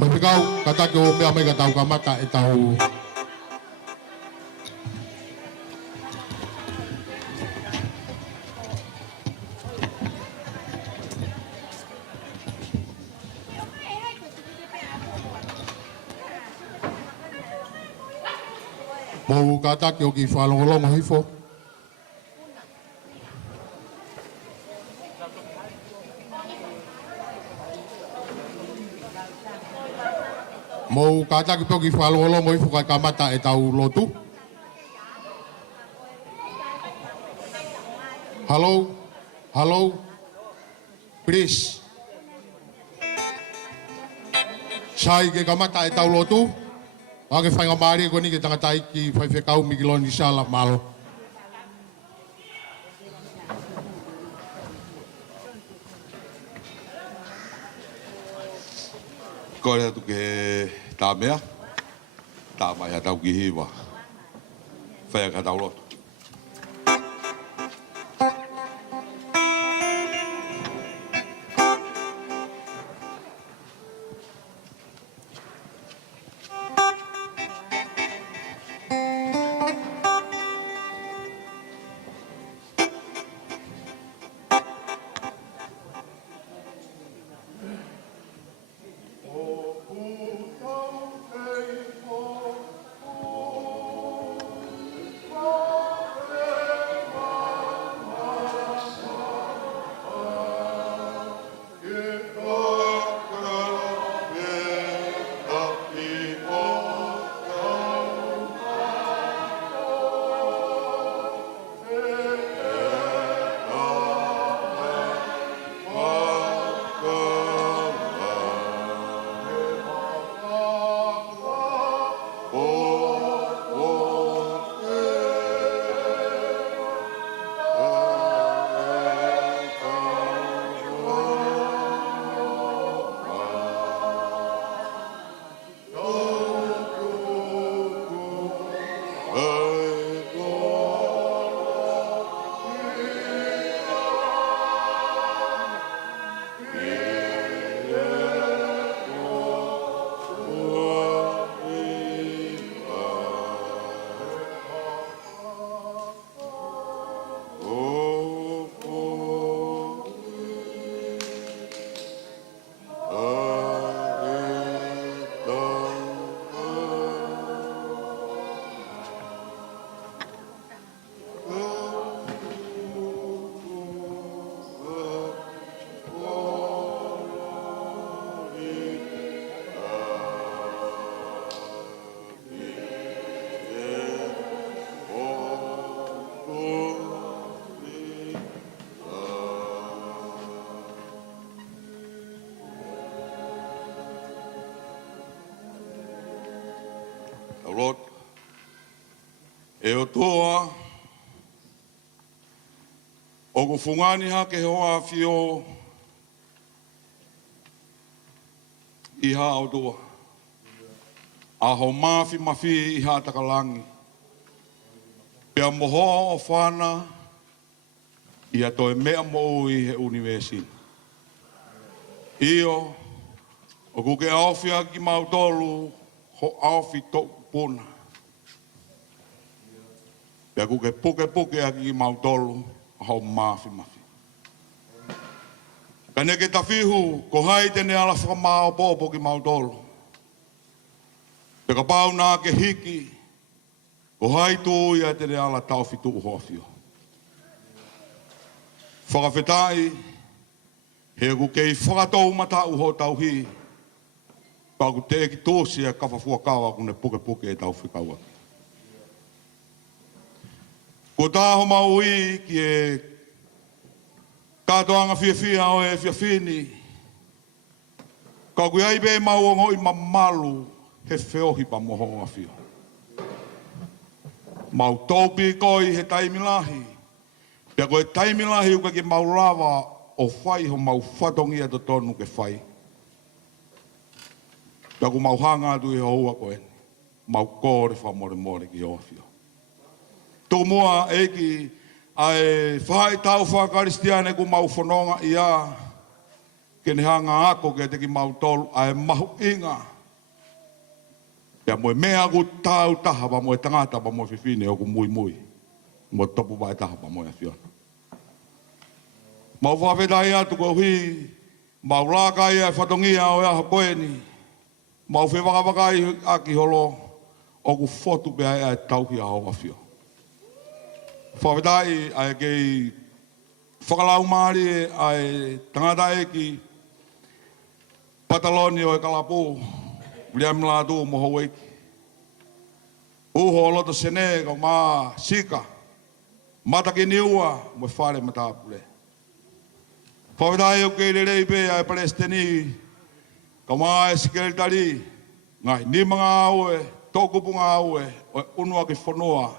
Mapikau, katake o mea mega tau kamata e tau. Mau katake o ki whalongolongo hifo. Mau katake po ki whalongolongo hifo kai kamata e tau lotu. Hello? Hello? Please. Sai ke kamata e tau lotu. Ake whainga maari ko ni ke tangatai ki whaiwhekau mikiloni sala malo. Kore atu ke tā mea, tā mai a tau ki hiwa. Whai ka tau lotu. Lord, e o toa, o ko fungani ha ke hoa fio i ha o toa. A ho mafi i ha takalangi. Pea moho o whana i a toi mea mo i he universi. Io, o kuke awhia ki mautolu ho awhi tō puna. Pea kuke puke aki ki mautolu ho mafi. Ka neke tawhihu, ko hai tene ala whakamao pōpo ki mautolu. Te ka pau nā ke hiki, ko hai tū ia tene ala tauwhi tū hofio. Whakawhetai, he ku kei whakatou mata uho tauhi, pa ku te ki tōsi a kawhafua kawa kune puke e tau whikaua. Ko tāho maui ki e kātoanga whiawhia o e whiawhini, ka kui aibe mauongo i mamalu he whiohi pa moho a whio. Mau taupi koi he taimilahi, pia koe taimilahi uka ki mau lava o whai ho mau whatongia to tonu ke whai. Pia ku mau hanga atu i hoa koe, mau kore whamore ki hoa whio. Tō mua eki ai whai tau whakaristiane ku mau whanonga ia, ke ne hanga ako ke te ki mautolu ai mahu inga. Pea moe mea ku tau taha pa moe tangata pa moe whiwhine o ku mui mui. Mo topu vai taha pa moe whiona. Mau whawhetai atu ko hui, mau rākai ai whatongia o aha koe ni. Mau whewakawakai aki holo o ku whotu pea ai tauhi a hoa whio. Whawhetai ai kei whakalau maari ai tangata eki Pataloni o e kalapu, liam la tu mo hoek. Uho loto sene ko ma sika. Mata ki niua mo fare mata pule. Whawhetai o kei rei pe ai Palestini ko ma e sekretari ngai ni mga aue, tōkupu ngā aue o unua ki whanua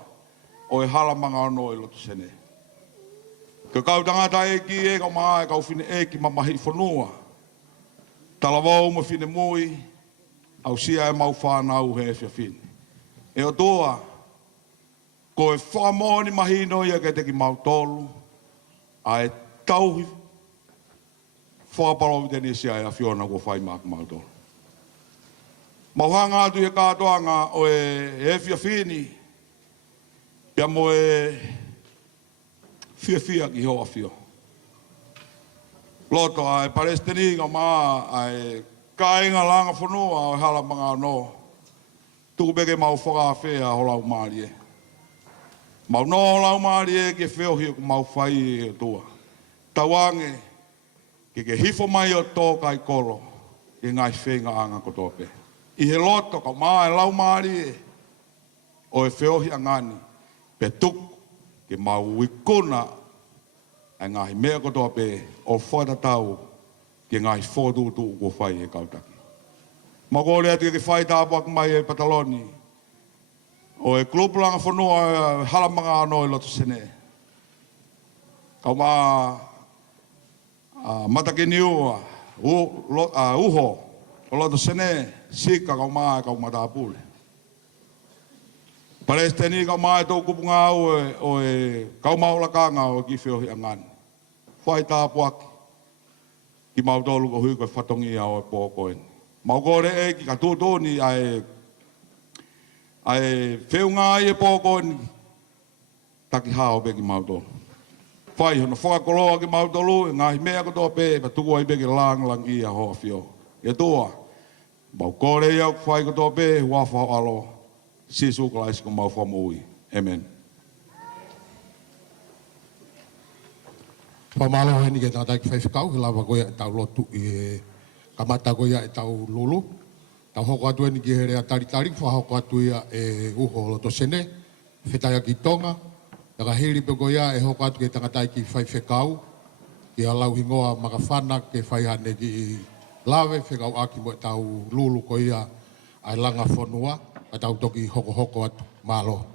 o e halamanga ono e loto sene. Ka kau tangata eki e ko ma e kau whine eki mamahi whanua. Talavau mo whine mui, au sia e mau whanau he whiawhine. E o toa, ko e whamoni mahino ia ke te ki mau tolu, a e tauhi whakaparo teni sia e a whiona ko whai mak mau tolu. Mau hanga atu he kātoanga o e whiawhine, pia mo e whiawhia ki hoa whio. Loto ai Palestini ka ma ai kainga langa whanua o hala mga no. Tuku beke mau whakawhea ho lau maari e. Mau no ho lau maari e ke whiohi ku mau whai e tua. Tawange ke hifo mai o tō kai kolo e ngai whenga anga ko tōpe. I he loto ka ma e lau maari e o e whiohi angani pe tuku ke mau wikuna ai ngahi mea kotoa pe o whaita tau ke ngahi whotu tu ko whai e kautaki. Ma kore atu ke whai tāpua mai e Pataloni. O e klupulanga whanua halamanga anō e loto sene. Kau ma matake niua uho o loto sene sika kau ma kau matapule. Palestini kau ma e tō kupunga au o e kau maulakanga o ki whiohi angani. Whai tāpuaki ki mau tolu ko hui koe whatongia o e pōkoeni. Mau kore e ki ka tūtoni ai whiunga ai e pōkoeni taki hao pe ki mau tolu. Whai hono whakakoloa ki mau tolu, ngahi mea kotoa pe, pa tuku ai pe ki lang ia hoa whio. E toa, mau kore iau whai kotoa pe, huafa alo, sisu kalaisi ko mau whamui. Amen. Pamalo he ni ke tata ki whaiwhikau, he lawa koia e tau lotu i kamata koia e tau lulu. Tau hoko atu ni ki here a taritari, whahoko atu ia e uho loto sene, whetaya ki tonga. Taka hiri pe koia e hoko atu ke tangatai ki whaiwhikau, ki alau hingoa makawhana ke whaihane ki lawe, whekau aki mo e tau lulu koia ai langa whanua, a tau toki hoko atu malo.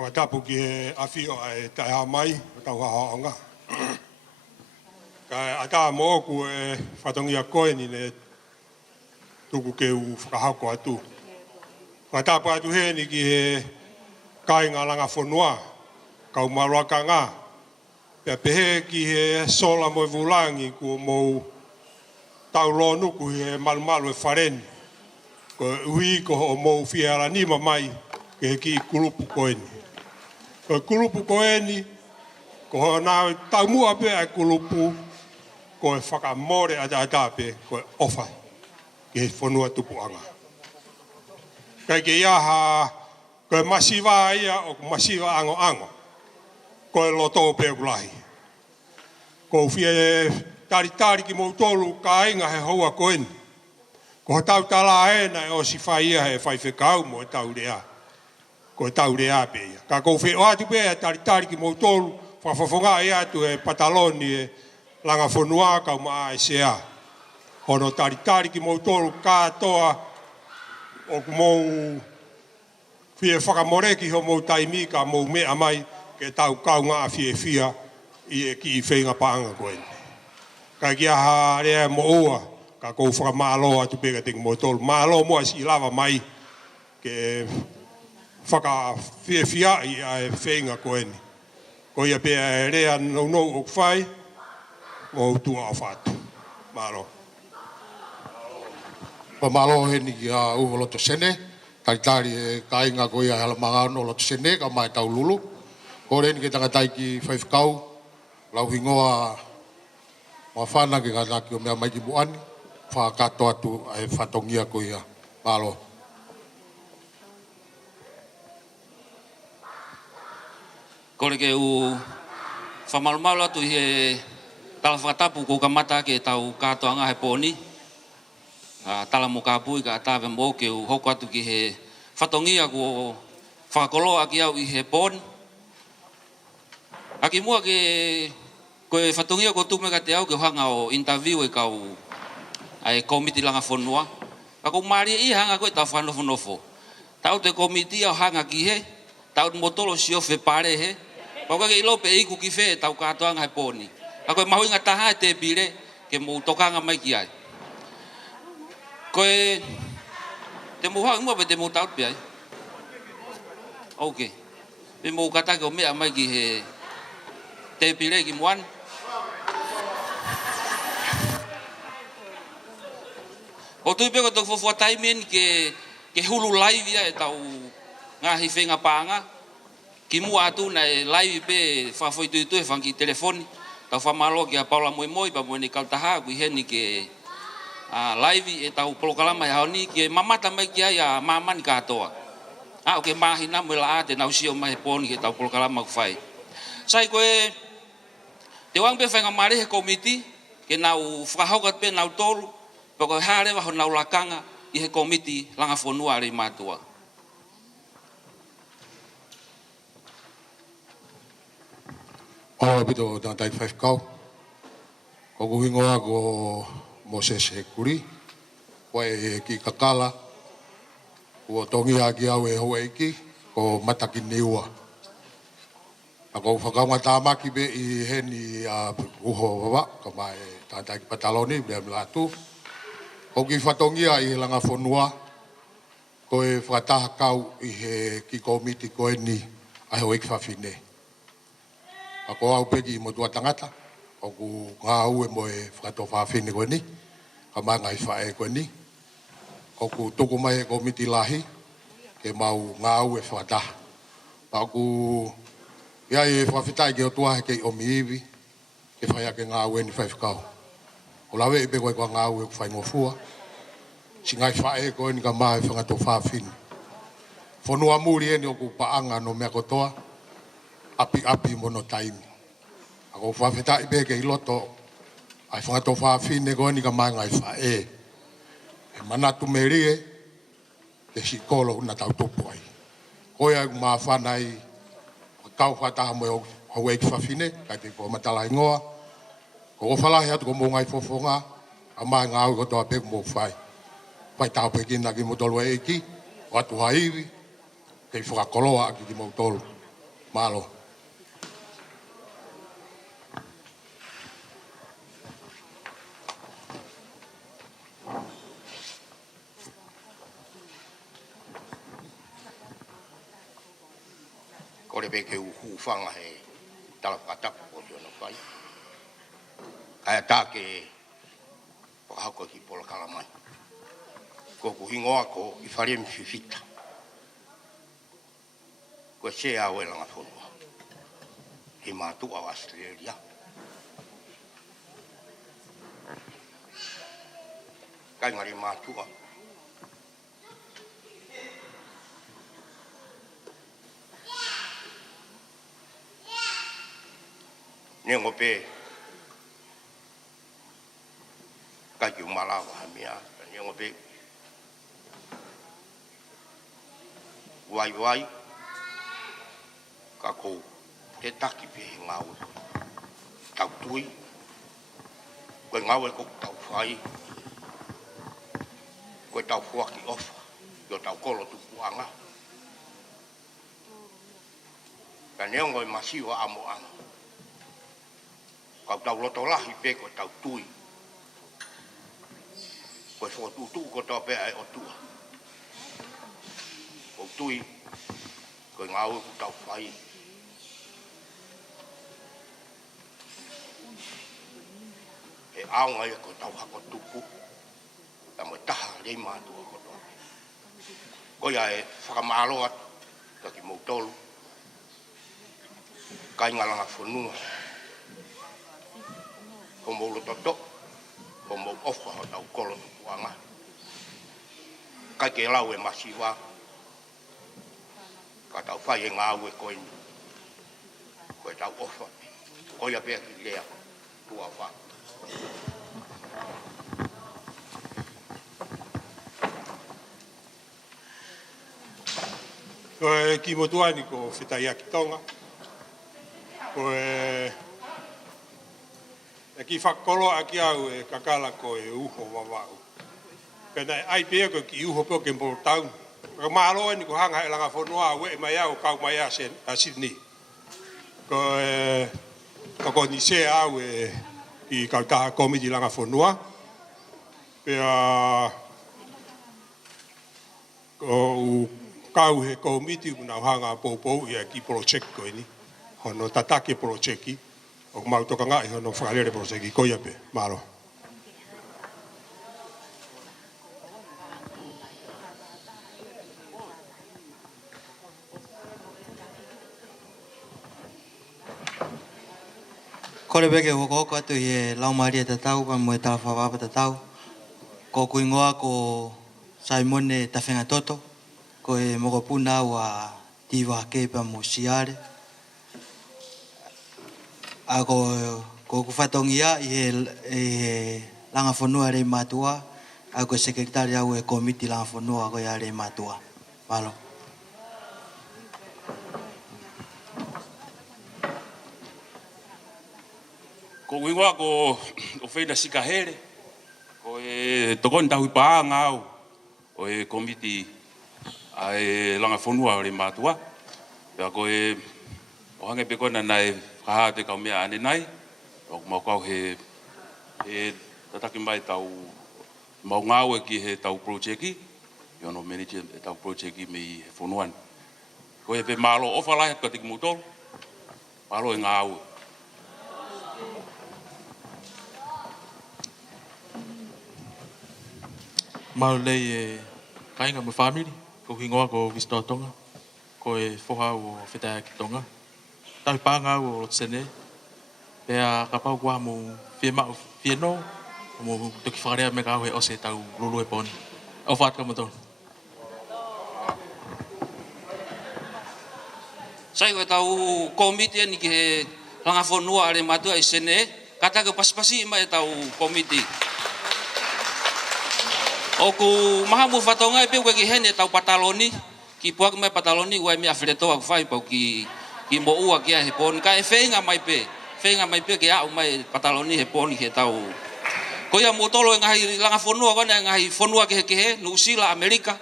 Whatapu ki he awhio ai tai hao mai, tau haonga. Kai ata mōku e whatongia koe ni ne tuku ke u whakahako atu. Whatapu atu he ni ki he kainga langa whanua, kau maruaka ngā. Pea pehe ki he sola mo e vulangi kua mou tau lo nuku he malumalu e whareni. Ko ui ko ho mou whiara nima mai ke he ki kulupu koe ni. Ko kulupu koe ni, ko nā tau mua pe ai kulupu, ko e whakamore ata pe, ko e ofa, ke he whanua tupuanga. Kai ke iaha, ko e masiwa ia o masiwa ango, ko e loto pe ulahi. Ko whie taritari ki mautolu ka inga he hoa koe ni. Ko tau tala ena e o si whai ia he whaiwhekau mo e tau rea. Ko e tau rea pe ia. Ka kou whi o atu pe e taritari ki mautolu, whawhawhonga e atu e Pataloni e langa whanua kau maa e sea. Hono taritari ki mautolu kātoa o ku mou whie whakamoreki ho mou taimi ka mou mea mai ke tau kau ngā whie whia i e ki i whenga paanga koe. Ka kia ha rea mo ua ka kou whakamalo atu pega te mo tolu. Malo mo si lava mai ke whaka whia i a e whenga koeni. Ko ia pia e rea no o whai, mo utua o whatu. Malo. Pa malo he ni a uho loto sene, taritari e kainga ko ia hala magano loto sene, ka mai tau lulu. Kore ni ke tangatai ki whaifkau, lau hingoa ma whana ki kanaki o mea mai ki buani, whakato atu e whatongia ko ia. Malo. Kore ke u whamalumalo atu he tala whakatapu ko kamata ke tau katoanga he pōni. Tala mo kāpui ka tāwe mō ke u hoko atu ki he whatongia ko whakakoloa ki au i he pōni. Aki mua ke koe whatongia ko tume ka te au ke hanga o interview e kau ai komiti langa whanua. Ako maari i hanga koe tau whanofo. Tau te komiti au hanga ki he, tau motolo si ofe pare he. Pau ke ilo pe iku ki whe tau katoanga he pōni. Ako mahu inga taha e te pire ke mou tokanga mai ki ai. Koe te mou hau imua pe te mou taut pe ai. Ok. Pe mou katake o mea mai ki he te pire ki muan. O tui peko tō fofua taimen ke hulu live ia e tau ngahi whenga pāanga. Ki mua atu na e live pe whawhoi tui e whanki telefoni. Tau whamalo ki a Paula Moimoi pa moene kautaha kui heni ke live e tau polokalama e haoni ke mamata mai ki ai a mamani katoa. O ke mahina mo la ate nau sio mai poni ke tau polokalama ku whai. Sai koe te wang pe whainga mare he komiti ke nau whakahaukat pe nau tolu pa koe hare waho nau lakanga i he komiti langa whanua rei mātua. Ola pito tanga tai whaifkau. Ko kuhingoa ko Moses he kuri. Koe e ki kakala. Ko tongi a ki au e hoa iki. Ko mataki niua. Ako whakaunga tāmaki be i heni a uho wawa. Ka mai tanga tai ki pataloni. Bea mlatu. Ko ki whatongia i langa whanua. Ko e whakataha kau i he ki komiti koe ni. Ai hoa iki whawhine. Ako au pegi mo tua tangata, o ku ngā ue mo e whakato whawhine koe ni, ka mai ngai whae koe ni, o ku tuku mai e komiti lahi, ke mau ngā ue whakataha. Pa ku ia e whawhitai ke o tuahe ke o miiwi, ke whaia ke ngā ue ni whaifkau. O lawe e pe koe kua ngā ue ku whai ngofua, si ngai whae koe ni ka mai whakato whawhine. Whanua muri e ni o ku paanga no mea kotoa, api mono taimi. Ako whawhetai pe ke iloto, ai whangato whawhine koe ni ka mai ngai whae. E manatu merie, ke si kolo una tau tupu ai. Koe ai maa whanai, kau whataha mo e hau eiki whawhine, kai te ko matala ingoa. Ko whalahi atu ko mō ngai whofonga, a mai ngā au kotoa pe mō whai. Whai tau pe kina ki mo tolu eiki, o atu haiwi, kei whakakoloa ki mo tolu. Malo. Kore pe ke uhu whanga he tala whakatapu o yona whai. Kaya tā ke whakahauko ki pola kalamai. Ko kuhingoa ko i whare mwhiwhita. Ko se au e langa whonua. He mātua o Australia. Kai ngari mātua. Nengo pe kaki umalawa hamia nengo pe wai kako te taki pe ngau tau tui ko ngau ko tau fai ko tau fuaki ofa yo tau kolo tu puanga kanengo masiwa amo amo kau tau loto lahi pe ko tau tui Koe whakatutu ko tō pēa e o tua. O tui, koe ngāu ku tau whai. E aonga ia ko tau hako tupu. Ta mo taha rei mātua ko tō. Koe ia e whakamālo atu, ka ki mautolu. Kai ngalanga whanua. Ko maulo toto, ko mau ofa ho tau kolo tuanga. Kai ke lau e masiwa. Ka tau whai e ngāu e koe ni. Koe tau ofa. Koe ia pēa ki lea tua wha. Koe ki motuani ko whitai aki tonga. Koe e ki whakolo aki au e kakala ko e uho wawau. Pena ai pēa ko ki uho pēo ke mboro taun. Ka māloa ni ko hanga e langa whanua au e mai au kau mai a Sydney. Ko ko ni se au e i kau taha komiti langa whanua. Pea ko kau he komiti unau hanga pou ia ki project ko ini. Hono tatake projecti. O mau toka ngai hono whakarere projecti ko ia pe. Malo. Kore beke hoko atu i lau maria tatau pa mo e tala whawapa tatau. Ko kuingoa ko Simone tawhenga toto. Ko e mokopuna wa tiwa kepa mo siare. A ko kuwhatongia i he langa whanua rei matua. A ko sekretari au e komiti langa whanua ko ia rei matua. Malo. Ko wingoa ko o feina sika here. Ko e tokoni tahui paa ngau. O e komiti a e langa whanua re matua. Pea ko e o hange pe kona nai kaha te kau mea ane nai. O mau kau he tataki mai tau mau ngau e ki he tau projeki. Iono manager e tau projeki me i he whanuan. Ko e pe malo ofa lai ka tiki mutol. Malo e ngau. Mau lei e kainga mo family, ko hingoa ko Wisto Tonga, ko e whoha o whetai ki Tonga. Tau pānga o Rotsene, pea kapau kua mo whieno, mo toki whakarea me kau he ose tau lulu e poni. Au whaatka mo tonu. Sai ko tau komiti ni ki he langa whanua are matua i sene, kata ke pasipasi mai tau komiti. O ku mahamu whatonga e peo ki hene tau pataloni, ki puak mai pataloni ua mi awhireto aku whai pau ki mo ua kia he poni. Ka e whenga mai pe ki au mai pataloni he poni he tau. Ko ia motolo e ngahi langa whanua kone, ngahi whanua ki he Nusila, Amerika,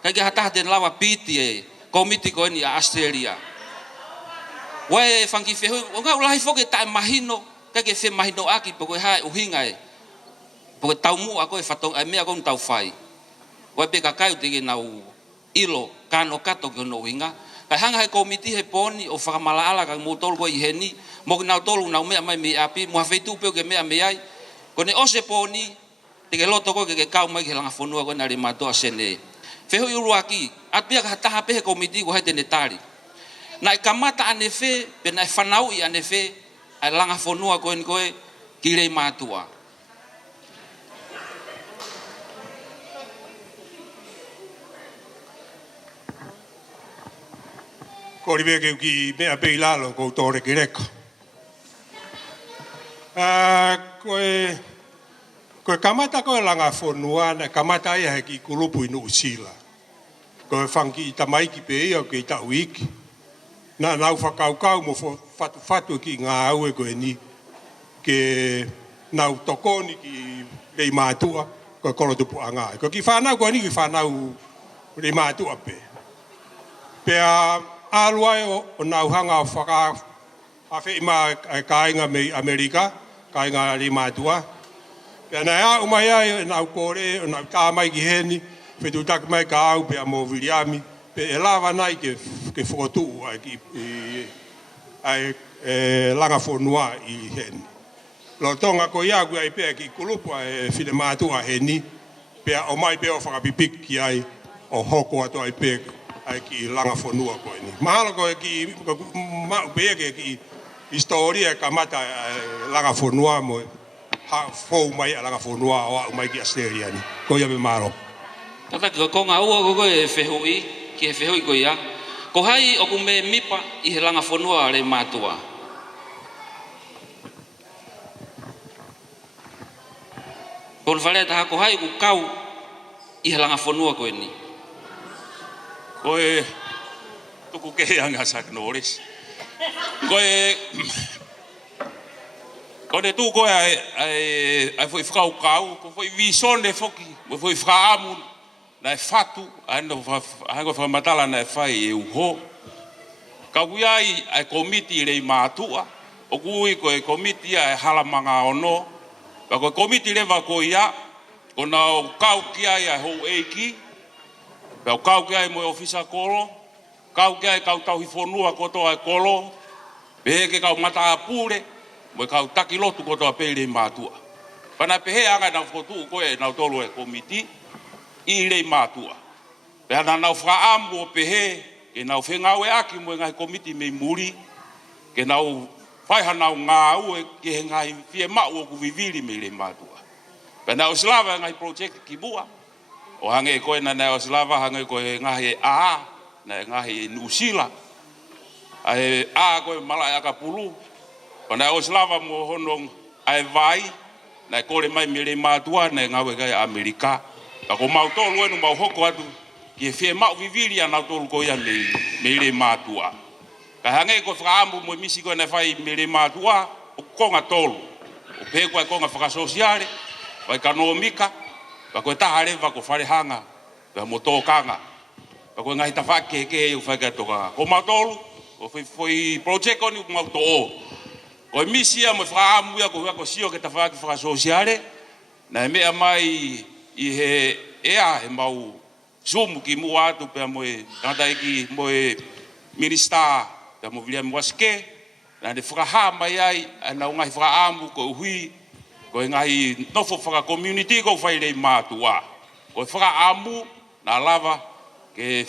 kai ki hataha ten lawa piti e komiti ko ni a Australia. Wae whanki whehui, o ngau lahi whoke tae mahino, kai ki whe mahino aki po koe hae uhinga e. Porque tau mu ako e whatonga, e mea kong tau whai. Wai pe kakau te nau ilo, kano kato ki ono winga. Kai hanga he komiti he poni, o whakamalaala kang mutolu ko i heni, mo ki nau tolu nau mea mai me api, mua whaitu peo ke mea meai. Ko ne ose poni, te ke loto ko ke kau mai ke langa whanua ko nare matoa sene. Whehui uruaki, at pia ka taha pe he komiti ko hai tene tari. Na e kamata ane whe, pe na e whanau i ane whe, ai langa whanua ko ni koe, ki rei matua. Ko ribe ke ki mea pei lalo ko tore ki reka. Koe kamata koe langa whanua, na kamata ia he ki kulupu inu usila. Koe whanki i tamaiki pe ia o ke i tau iki. Na nau whakaukau mo whatu ki ngā aue koe ni. Ke nau tokoni ki rei mātua, koe kolo tupu angai. Koe ki whanau koe ni ki whanau rei mātua pe. Pea aluai o nau hanga o whaka hawhi ima kainga me Amerika, kainga rei mātua. Pea nai au mai ai, nau kore, nau tā mai ki heni, whetu tak mai ka au pea mo Viliami, pe e lava nai ke whokotuu ai langa whonua i heni. Lo tonga ko iagu ai pea ki kulupa e while mātua heni, pea o mai pea o whakapipiki ai, o hoko ato ai pea ai ki langa whonua koe ni. Mahalo koe ki, pea ki historia ka mata langa whonua mo, fou mai a langa whonua o au mai ki Australia ni. Ko ia me maro. Tata ko ngā ua ko e whehui, ki he whehui ko ia. Ko hai o ku me mipa i he langa whonua re mātua. Ko whalea taha ko hai ku kau i he langa whonua koe ni. Ko e tuku keheanga sa knores. Ko ne tu ko ai foi frau kau, ko foi visone foki, ko foi fraamu na fatu, ando fa matala na fai e uho. Ka kuiai ai komiti le matua, o kui ko e komiti ai halamanga ono. Ka ko komiti le va ko ia, ko na kau ki ai ho eiki. Ka kau ki ai mo ofisa kolo, kau ki ai kau tau hifonua ko to ai kolo. Pe ke kau mata pure, mo kau taki lotu ko to apele matua. Pana pehe anga na fotu ko e na tolo e komiti i le matua. Pe ana na fra ambo pehe e na fenga we aki mo ngai komiti me muri ke na fai hana nga u ke ngai fie ma u ku vivili me le matua. Pe na oslava ngai project ki bua. O hange ko na na oslava hange ko ngai a na ngai nusila. Ai a ko mala ka pulu. Pana oslava mo honong ai vai na kore mai mele matua na ngawe ga Amerika. Ka ko mau tolu enu mau hoko atu ki fie mau vivili ana tolu ko ia mele matua. Ka hange ko fraambu mo misi ko na fai mele matua ko nga tolu. O pe ko nga faka sociale, vai economica, ka ko tahare va ko fare hanga, ka mo tokanga. Ka ko ngai ta fake ke u faka toka. Ko mau tolu, o foi project ko ni mau to. O misia mo fraambu ya ko sio ke ta fake faka sociale. Na me mai i he ea he mau sumu ki mua atu pe mo e tata ki mo e minista ta mo William Waske na de fraha mai ai na unga fraamu ko hui ko ngai no fo fra community ko fai le matua ko fraamu na lava ke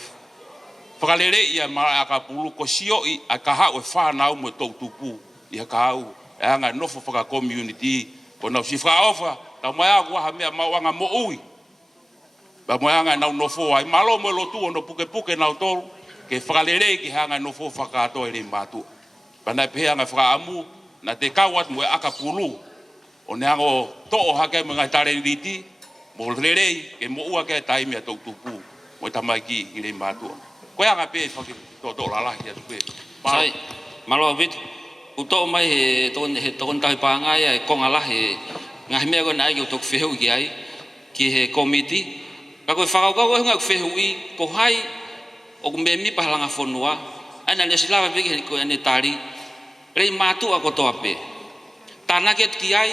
fralele ia ma aka pulu ko sio i aka ha o fa na mo to tupu ia ka au anga no fo fra community ko na si fra ofa ta mai agua ha me ma wanga mo ui ba mo anga na no fo ai malo mo lo tu no puke puke na tolu ke fralele ki hanga no fo fa ka to le matua pana pe anga fraamu na te kawat mo aka pulu o ne ango to o hake mo ngai tare riti mo lelei ke mo ua ke tai me to tupu mo tamaki i le matua ko anga pe fa to la la ya pe Sai malo bit uto mai he ton tai pa ngai ai ko ngala he ngai me ko nai ko tok feu ki ai ki he komiti ka ko fa ko ngai feu i ko hai o me mi pa langa fonua ana le silava pe ko ane tari le matua ko to ape tana ke ki ai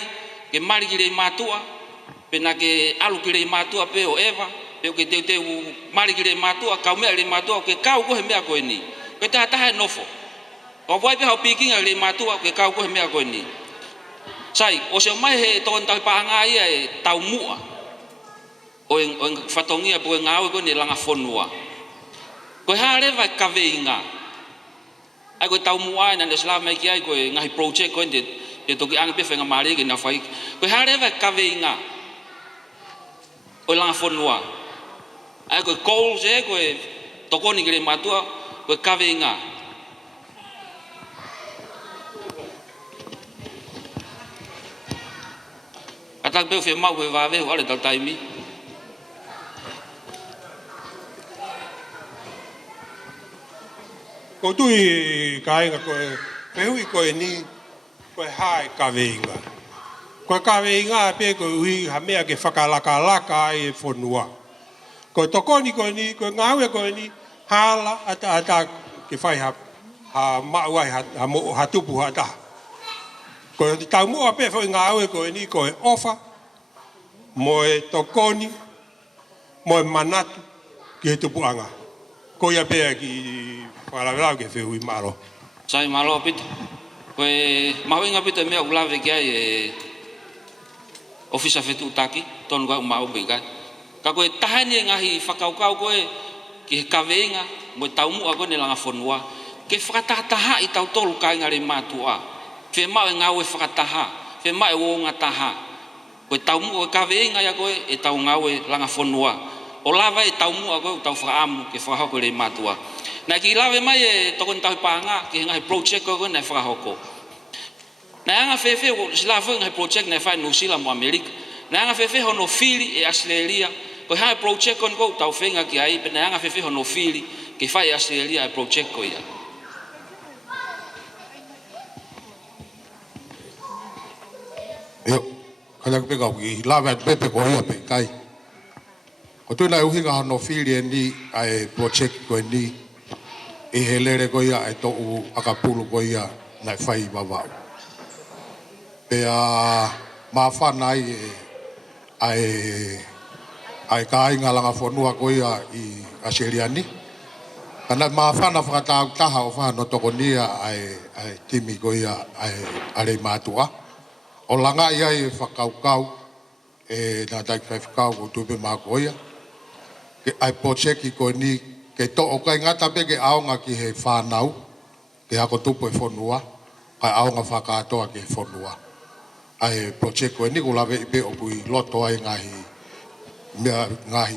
ke mari ki le matua pe na ke alu ki le matua pe o eva pe ke te mari ki le matua ka me le matua ke ka ko he me ko ni ke ta ta no fo o vai pe ho piking le matua ke ka ko he me ko ni sai o se mai he ton ta pa ngai ai tau mua o fatongia po ngau ko ni langa fonua ko hare va ka veinga ai ko tau mua na le slama ki ai ko ngai project ko de to ki ang pe fenga mari ki na fai ko hare va ka veinga o langa fonua ai ko coal je ko to ko ni le matua ko ka veinga atak pe fe mau ko va ve ole tal taimi Ko tui kainga koe pehui koe ni koe hae kaweinga. Koe kaweinga pe koe ui ha mea ke whakalaka ai e whonua. Koe tokoni koe ni, koe ngāue koe ni, hala ata ke whai ha mauai ha tupu ha taha. Koe tau mua pe whai ngāue koe ni koe ofa, mo e tokoni, mo e manatu, ki he tupuanga. Ko ia pea ki whalawelau ke whiu i malo. Sai malo pito. Koe mahuinga pito mea ulave kia e ofisa fetu utaki, tonu kau mau bekai. Ka koe tahani ngahi whakaukau koe ki he kaweinga, mo taumu a koe ne langa whanua. Ke whakataha i tau tolu kai ngare mātua. Whe mau e ngau e whakataha, whe mau e wonga taha. Koe taumu o kaweinga ya koe e tau ngau e langa whanua. O lava e taumu a koe tau whaamu ke whahoko re mātua. Na ki lawe mai e tokon tau pānga ki ngahi project koe nei whahoko. Na anga fefe o silafu ngahi project nei whai Nusila mo Amerika. Na anga fefe hono fili e Australia. Koe hai project kon ko tau whenga ki ai, na anga fefe hono fili ke whai Australia e project koe ia. Eo, kaya ke pekau ki lawe pepe ko ia pe kai. Ko tui nai uhinga hono fili e ni ai project koe ni e he lere ko ia e to'u akapulu ko ia nai whai wawau. Pea mawhana ai ka inga langa whanua ko ia i Aseriani. Kana mawhana whakatau taha o whano toko nia ai timi ko ia ai arei mātua. O langa ia i whakaukau e nā taiki whaikau ko tupe mā ko ia. Ke ai pocheki ko ni ke to o kai ngata pe ke aonga ki he whanau ke hako tupu e whanua kai aonga whakatoa ki he whanua ai project ko ni ko lawe i pe o kui loto ai ngahi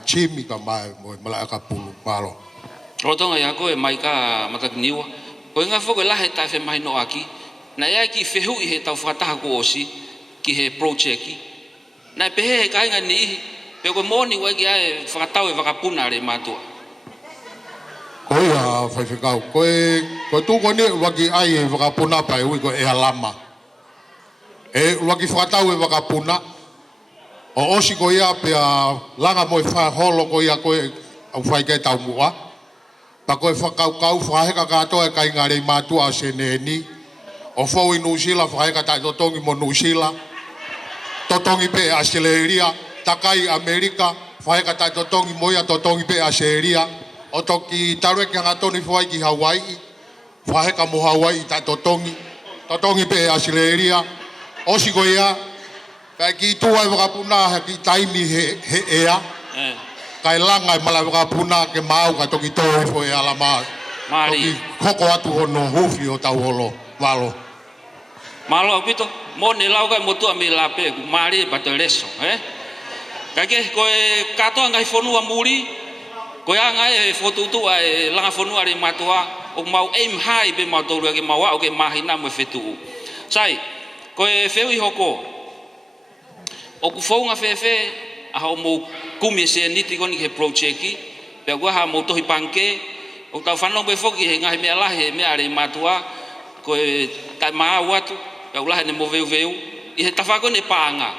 chimi ka mai mo mala ka pulu malo Rotonga ya koe mai ka matakniwa ko inga foko lahe tai fe mai no aki na ia ki fehu i he tau whakataha ko osi ki he project ki na pehe he kai nga ni pe ko moni wa ki ai whakatau e wakapuna re mātua. Ko ia whaiwhikau, koe tūko ni waki ai e wakapuna pai ui ko e alama. E waki whakatau e wakapuna, o osi ko ia pia langa mo e whaholo ko ia koe au whaikai tau mua. Pa koe whakaukau whaheka katoa e kai ngarei mātua a seneni, o whau i Nusila whaheka tai totongi mo Nusila, totongi pe Australia, takai Amerika, whaheka tai totongi mo ia totongi pe Australia, o toki tarue ki ngatoni whai ki Hawaii, whaheka mo Hawaii tai totongi pe Australia, osi ko ia, kai ki tua e wakapuna ki taimi he ea, kai langa e mala wakapuna ke mau ka toki toi fo e alama, toki koko atu hono hufi o tau holo, malo. Malo apito, mo ne lau kai motua me lape, mari e pato leso, kai ke koe katoa ngai whanua muri, koe anga e whotutua e langa whanua re matua, o mau aim high be mau tōrua ke maua o ke mahina mo e whetuu. Sai, koe wheu i hoko, o ku whaunga whewhe, aha o mou kumi e se niti koni ke projecti, pia kua ha mou tohi panke, o tau whanau me whoki he ngahi mea lahe, mea re matua, koe tai maa watu, pia ulahe ne mo veu, i he tawhako ne paanga.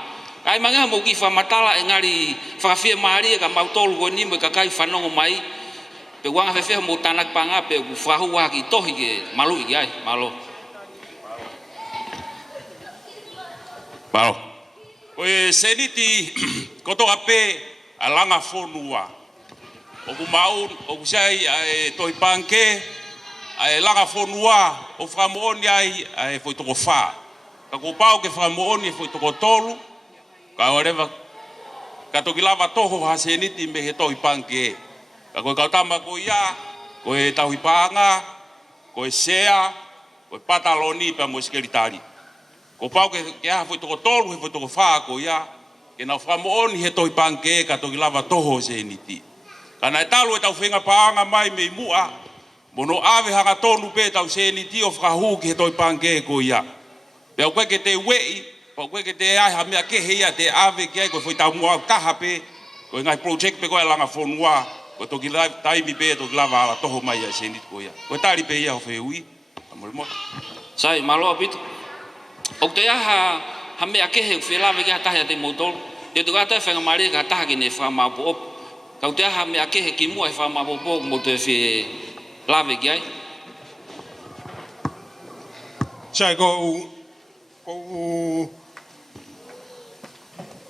Ai manga mo ki whamatala e ngari whakawhia maari e ka mautolu ko ni mo ka kai whanongo mai, pe wanga whewhea mo tanak panga pe ku whahu waki tohi ke malu i ai, malo. Malo. Oe seniti koto ape alanga whonua. O ku maun, o ku sai toi panke, ai langa whonua, o whamooni ai foi toko wha. Ka ko pau ke whamooni foi toko tolu, ka whatever, ka toki lava toho ha seniti me he toi panke. Ka koe kautama ko ia, koe tauhi panga, koe sea, koe pataloni pa mo skeritari. Ko pau ke ha foi toko tolu, he foi toko wha ko ia, ke na whamooni he toi panke, ka toki lava toho seniti. Ka na e talu e tau whenga panga mai me mua, mono ave hanga tonu pe tau seniti o whahu ki he toi panke ko ia. Pea koe ke te wei, pa koe ke te ai ha mea ke heia te ave ki ai koe foi tau mua taha pe, koe ngai project pe koe langa whonua, koe toki taimi pe toki lava ala toho mai a seniti ko ia. Koe tari pe ia ho wheui, amore mo. Sai, malo apito. O te aha ha mea ke he whelave ki ha tahi a te motolu, e tu kata e whenga maari ka taha ki ne whamapo opo. Kau te aha mea ke he ki mua e whamapo opo mo te whelave ki ai. Sai ko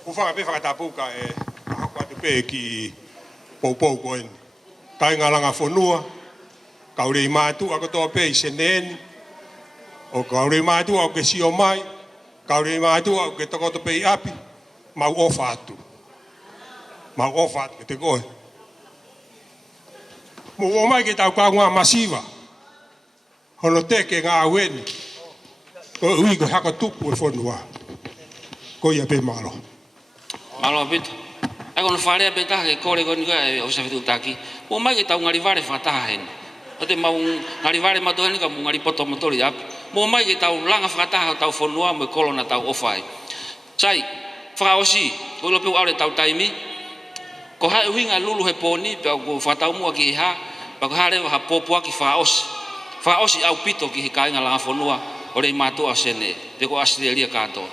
Ufanga pe whakatapuka e hako atu pe ki poupou koen. Kai ngā langa whonua, kaure i mātua ko tō pe i seneni, o kaure i mātua o ke sio mai, kaure i mātua o ke tokoto pe i api, mau ofa atu. Mau ofa atu ke te koe. Mo o mai ke tau kāngua masiva, hono te ke ngā aweni, ko ui ko hako tupu e whonua. Ko ia pe malo. Malo bit. Ako no fare be ta ke kore koni ka o sa fitu taki. O mai ke tau ngari vare fata hen. O te mau ngari vare ma toheni ka ngari poto motori ap. Mo mai ke tau langa fata tau fonua mo kolona tau ofai. Sai fra osi ko lo pe au le tau taimi. Ko ha uhinga lulu he poni pe ko fata mo ki ha. Pa ko ha le ha popo ki fa osi. Fa osi au pito ki ka nga langa fonua o le matu asene. Pe ko Australia ka to.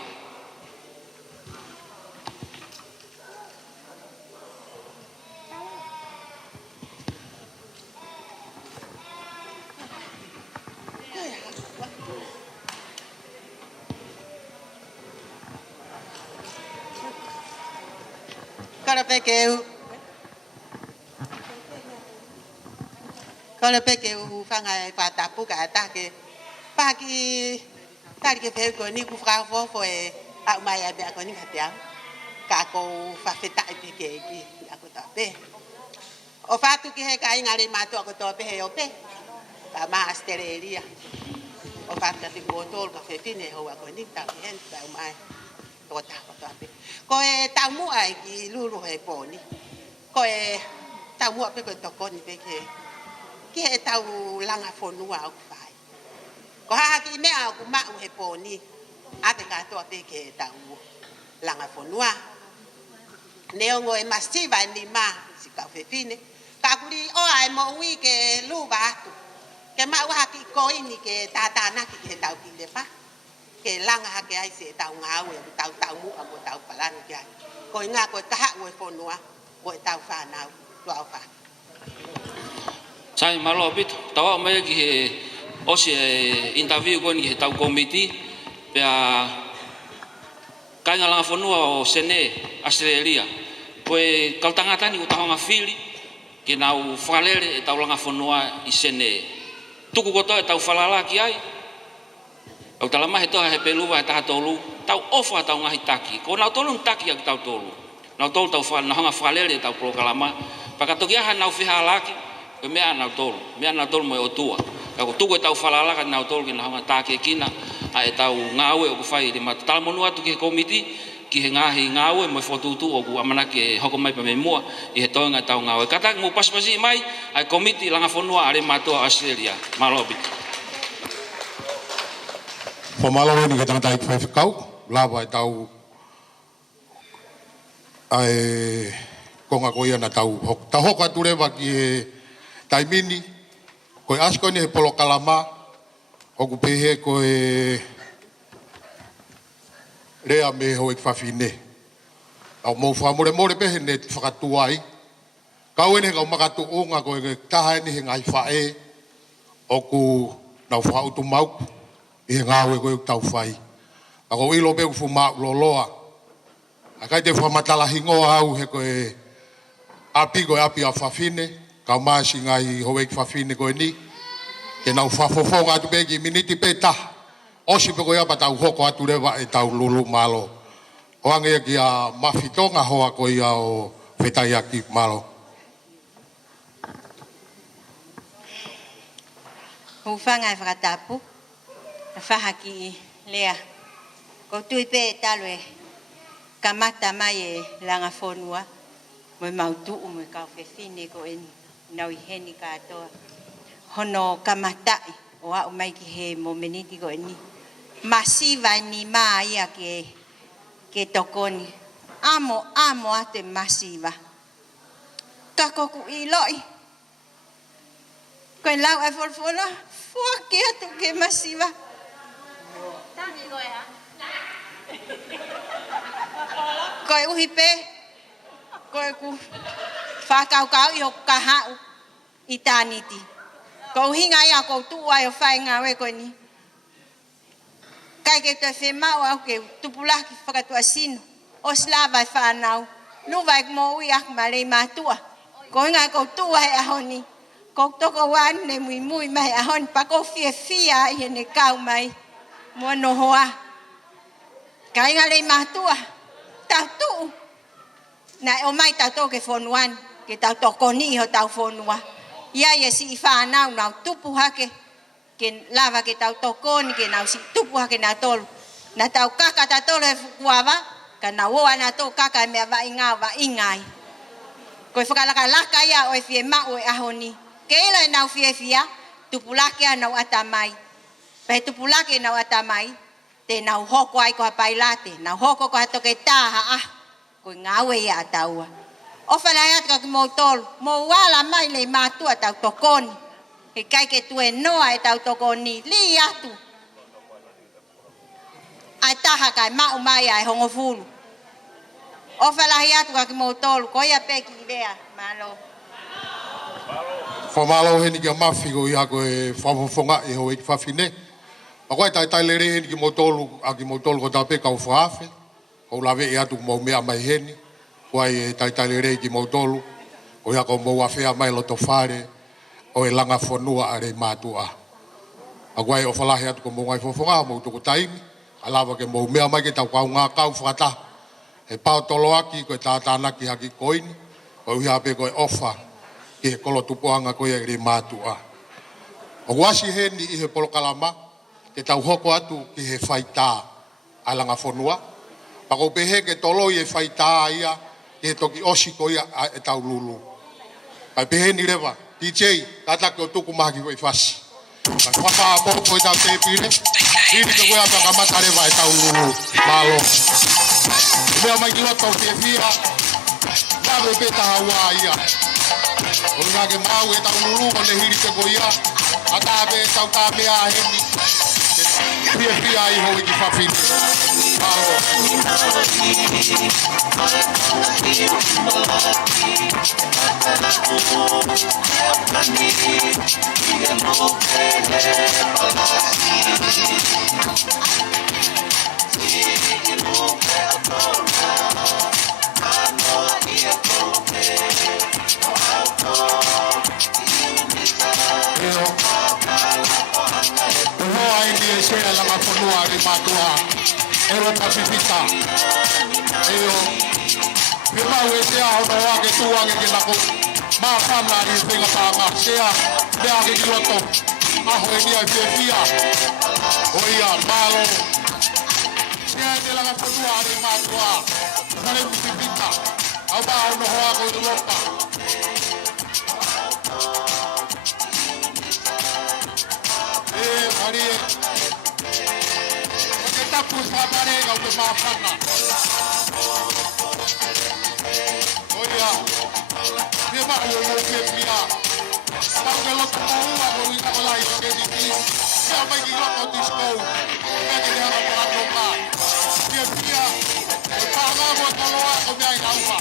Kalau pekeu fanga patapu ka atake pagi tadi ke pekeu ni ku fra fo e au mai abe ko ni katia ka ko fa feta e peke ki aku tape o fatu ki he kai ngare matu aku tape he ope ka ma astereria o fatu ti botol ka fe fine ho ako ni ta hen ta mai to ta ko tape ko e tamu ai ki lulu he poni ko e tamu ape ko to ko ni peke ki he tau langa whonua au whai. Ko haha ki mea aku mau he pōni, a te katoa pe ki he tau langa whonua. Neongo e masiva ni ma, si kau whewhine. Ka kuri oa e mo ui ke luwa atu. Ke mau haki koini ke tātānaki ki he tau ki le pa. Ke langa hake ai se tau ngau e tau mua mo tau palani ki ai. Ko inga ko taha ue whonua, ko e tau whanau, tua wha. Sai malo bit tawa mai ki he osi interview ko ni he tau komiti pe ka nga langa fonua o sene Australia ko e kaltangata ni utahonga fili ke nau falele e tau langa fonua i sene tuku ko to e tau falala ki ai au talama he to he peluwa he taha tolu tau ofa tau ngahi taki ko nau tolu taki ak tau tolu nau tolu tau fa nahanga falele tau proklama pakatokia han nau fihalaki mea na tol mo otua ka tu tau falala ka na tol ki na ta ke kina ai tau ngawe o fai de matal monu atu ke komiti ki ngahi ngawe mo fotutu o amana ke hoko mai pa memua I he tonga tau ngawe kata mo pas-pasi mai ai komiti langa fonua are mato Australia malobi Pamalo ni ka tai fa kau lava tau ai konga koia na tau hok atu rewa ki taimini, koe asko ni he polo kalama, o ku pehe koe rea me ho ik whawhine. Au mou whamore more pehe ne whakatuai. Kau ene kau makatu unga koe ke taha ni he ngai whae, o ku nau whautu mau, I he ngāwe koe tau whai. Ako ilo pe ufu mau loloa. A kai te whamatala hingoa au he koe api a whawhine, Kau masi ngai hoek whawhine koe ni. Ke nau whawhowhonga atu peki miniti pe ta. Osi pe koe apa tau hoko atu rewa e tau lulu malo. Hoange ki a mawhitonga hoa koe a o whetai aki malo. Hufanga e whakatapu. Whahaki lea. Ko tui pe e talo e kamata mai e langa whonua. Mo mautu mo ka whewhine ko e nau I heni katoa. Hono kamatai o au mai ki he mo meniti ko e ni. Masiva ni maa ia ke tokoni. Amo ate masiva. Kakoku I loi. Koe lau e folfola. Fua ke atu ke masiva. Tangi koe ha? Koe uhi pe. Koe ku whakau-kau I ho kahau I tāniti. Ko hinga ia ko tua I o whai ngawe koe ni. Kai ke te whemau au ke tupulaki whakatua sino. o slava whanau. Nuwai mo uiak ma le matua. Ko inga ko tua he ahoni. Ko toko wan ne mui mui mai ahoni. Pa ko fia i ne kau mai. Mua no hoa. Ka inga le matua. Tau tuu. Na o mai tau to ke fonuan. Ke tau toko ni ho tau fonua. Ia ia si i whanau nau tupu hake. Ke lava ke tau toko ni ke nau si tupu hake na tolu. Na tau kaka ta tolu e fukuawa. Ka na woa na tau kaka mea wa ingai. Ko e whakalaka ia o e fie mau e ahoni. Ke ila e nau fia. Tupulake a nau atamai. Pe tupulake nau atamai. Te nau hoko ai ko hapailate. Nau hoko ko hatoke taha Ko ngawe ia ataua. O whalaiat ka ki mou tolu. Mou wala mai le matua tau tokoni. He kai ke tue noa e tau tokoni. Li atu. Ai taha kai mau mai ai hongo fulu. O whalaiat ka ki mou tolu. Ko ia peki i vea. Malo. Whamalo heni ki a mafi ko iha ko e whafonga e ho e ki whawhine. A koe tai lere heni ki motolu, a ki motolu ko tape ka u whaafe. Ko lawe e atu mo mea mai heni. Koe e tai lere ki motolu. Ko iha ko mo whawhea mai loto whare. O e langa whanua are mātua. A koe o whalahe atu ko mo ngai whafonga mo toko taimi. A lawa ke mo mea mai ke tau kau ngā kau whakata. He pao tolo aki ko e tātānaki haki koini. Ko iha pe ko e ofa. Ki he kolo tupuanga ko e re mātua. O wasi heni i he polo kalama. Ke tau hoko atu ki he whaitā a langa whanua. Pako pehe ke tolo i he whaitā ia. Ki he toki osi ko ia e tau lulu. Pai pehe ni rewa. DJ, tatake o tuku mahi ko i whasi. Pai whapa a moko ko i tau tepire. Hiri ke koe ata kamata rewa e tau lulu. Malo. Mea mai ki loto ki e whia. Lawe peta haua ia. O nga ke mau e tau lulu ko ne hiri ke ko ia. Atabe e tau tabe a heni. Pia i hoi ki whawhine. Malo. Sea la mafonua de matua. Ero pacifista. Eo. Pima wete a ono wa ke tua ke nako. Ma fama ni finga pama. Sea bea ke kiloto. Aho e nia fia. Oia malo. Sea de la mafonua de matua. Sale pacifista. Au ba ono wa ko tulopa. Maria. Tapu sabare kau tu maafana. Oh ya, dia mahu dia. Tahu kalau tu mahu aku kita mulai jadi dia. Siapa yang kau tu sekolah? Kita dia nak berdoa. Dia. Pertama buat kalau aku dia yang apa?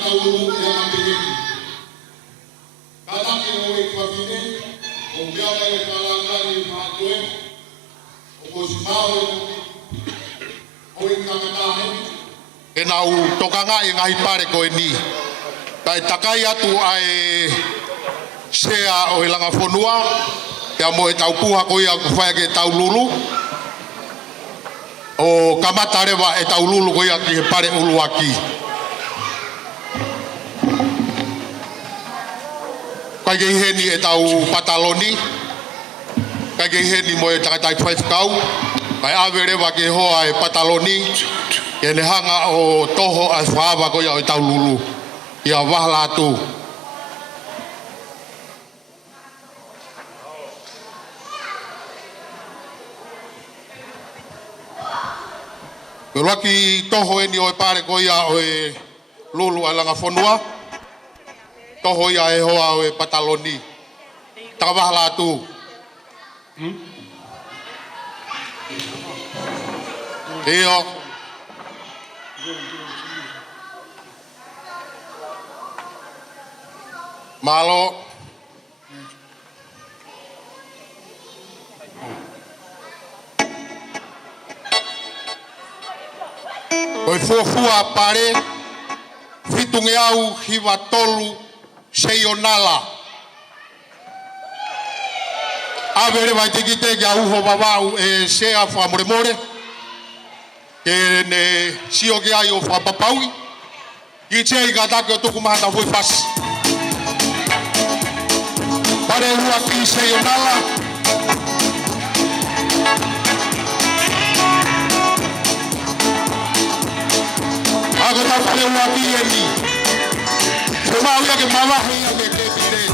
tau lulu e a pingeni. Kata ke o e kwamine, o mea mai e kalangani e whātue, o ko si māo o i ngangatahe. E nau tokanga e ngahi pare ko e ni. Kai takai atu ai sea o i langa whonua, kia mo e tau puha ko ia kuwhai ke tau lulu. O kamata rewa e tau lulu ko ia ki he pare ulu aki. Kai kei heni e tau pataloni, kai kei heni mo e takatai whaifkau, kai awe rewa ke hoa e pataloni, e ne hanga o toho a whaava ko ia o tau lulu, ia wahla atu. Ko laki toho eni o e pare ko ia o e lulu a langa whonua, toho ia e hoa o e pataloni. Taka wahla atu. Eo. Malo. Oi fuafua pare, fitunge au hiwa tolu seionala. Avere vai te kite ki auho wawau e sea whamoremore, ke ne sio ki ai o whapapaui, ki tia i katake o tuku mahata hui pasi. Pare hua ki seionala, ako tau pare hua ki e ni. Se mau ia ke mawahi ia ke te pire.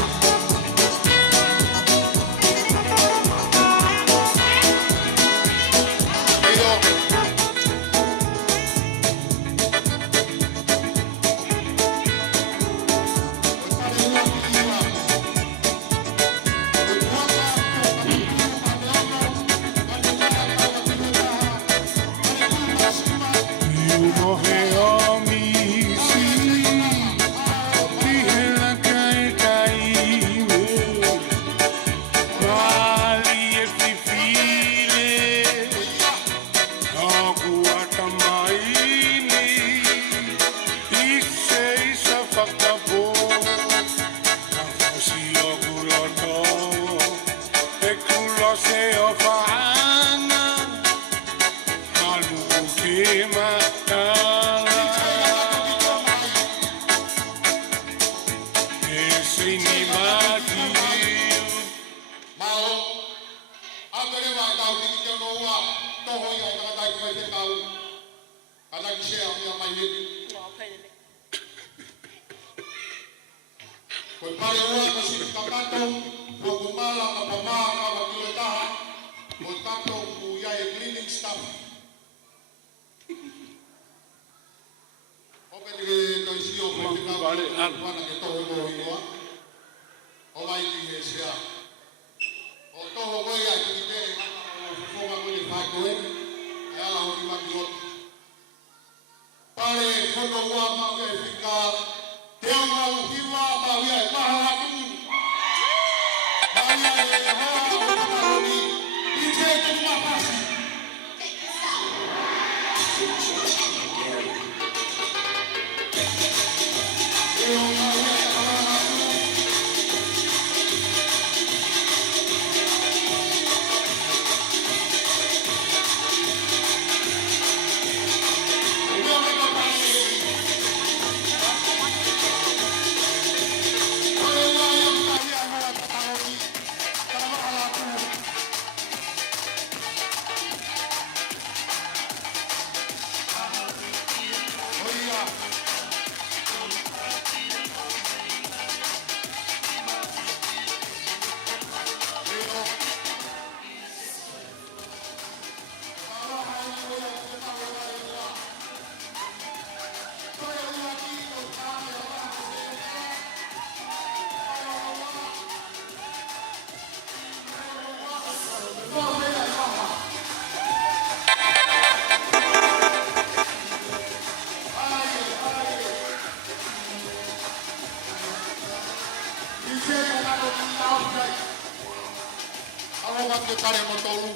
ke kare mo tolu.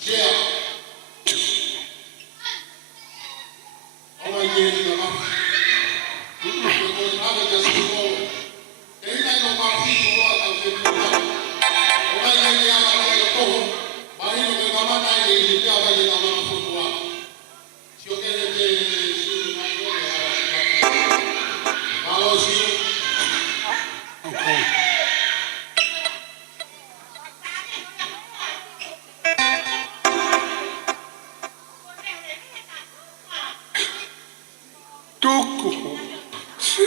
Share. Oh, ye ni ma. Ko na ga just ko. Ei na no ma fi ko ta ke ni. Oh, ye ni ama ko to. Ba ni ke ma na ye ni ke ba ye na ma ko wa. Si o ke ne ke si ma yo ya. Malo si. Okay. Tuku. Si.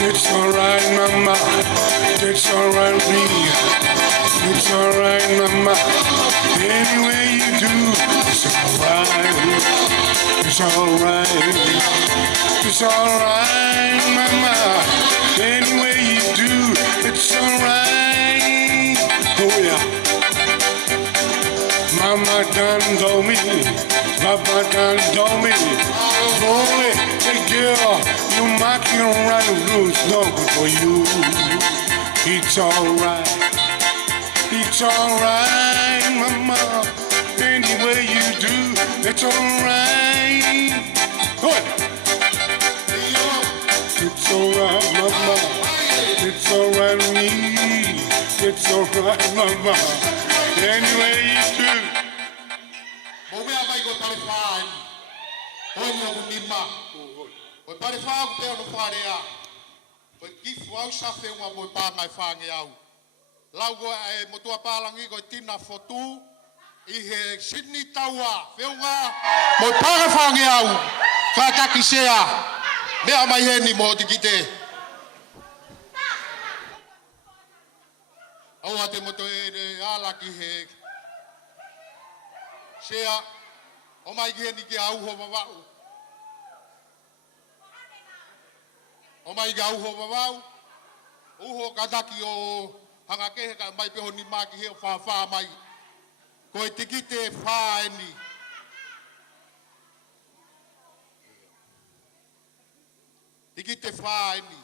It's alright, mama. It's alright, me. It's alright, mama. Any way you do, it's alright. It's alright. It's alright, mama. Any way you do, it's alright. Oh yeah. Mama done told me. Papa done told me. Boy, hey girl, you mocking around the roots, no good for you. It's alright. It's alright, mama. Any way you do, it's alright. Go ahead. It's alright, mama. It's alright, me. It's alright, mama. Any way you do. Mome abai go pare fai. Oi mo ko nima. Oi pare fai ko pe no fare a. Oi ki fau sa fe wa mo pa mai fa nge au. Lau go e mo tua pa langi go tina fotu. I he Sydney taua. Fe nga mo pa fa nge au. Ka ta ki sea. Me mai he ni mo tikite. Au ate mo to e ala ki he. Sea, o mai ki ni ki au ho wawau. O mai ki au ho wawau. Uho kadaki o hanga ke ka mai pe ho ni ma ki he fa mai. Ko e tikite fa ni. Tikite fa ni.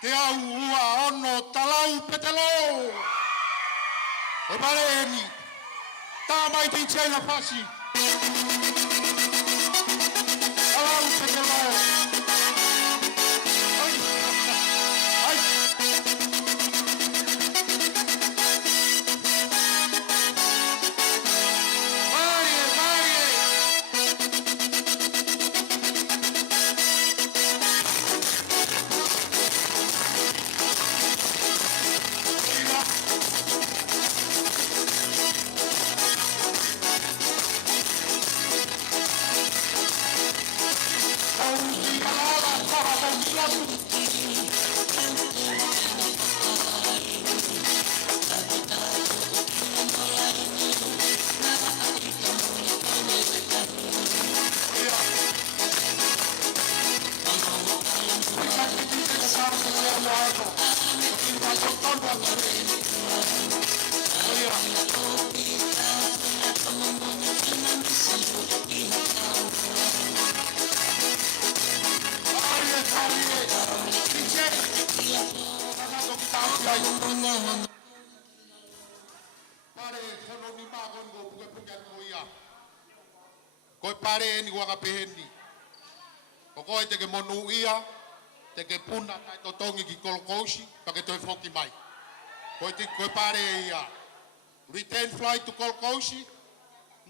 Te au ua ono talau petelo. O pare ni. Ta mai ti chena fasi. Talau petelo. Ai. Ko pare ni wa peheni. Ko te ke monu ia, te ke puna tai to tongi ki kolkoshi, pa ke toi foki mai. Ko pare ia. Return flight to Kolkoshi,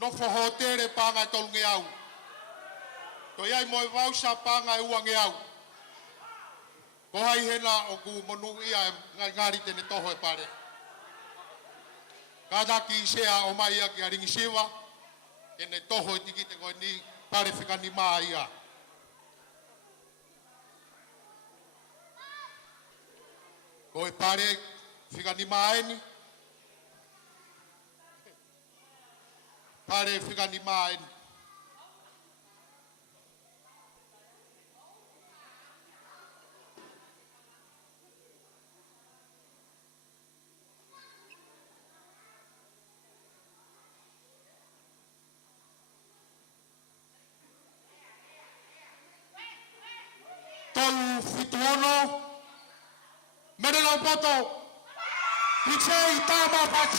no for hotel panga tolnge au. To ia mo vau sa panga uange au. Ko hai hena o ku monu ia ngari te ne toho e pare. Kada ki sea o mai ia ki aringi siwa. Ene toho e tikite ko ni pare fika ni maa ia. Ko e pare Fika ni maeni. Pare fika ni maeni. Tolu fituono. Medela poto. Ichei tama pati.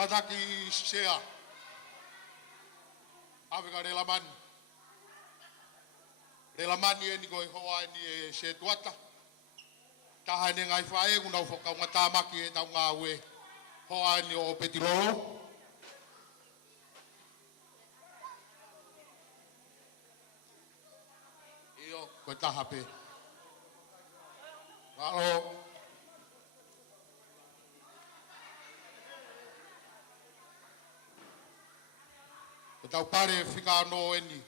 Kataki shea. Avega relaman. Relaman ye ni go hoa ni she tuata. Taha ne ngai fae una foka ngata maki e tau ngawe. Hoa ni o petirolo. Iyo ko taha pe. Valo. Tau pare fika no eni.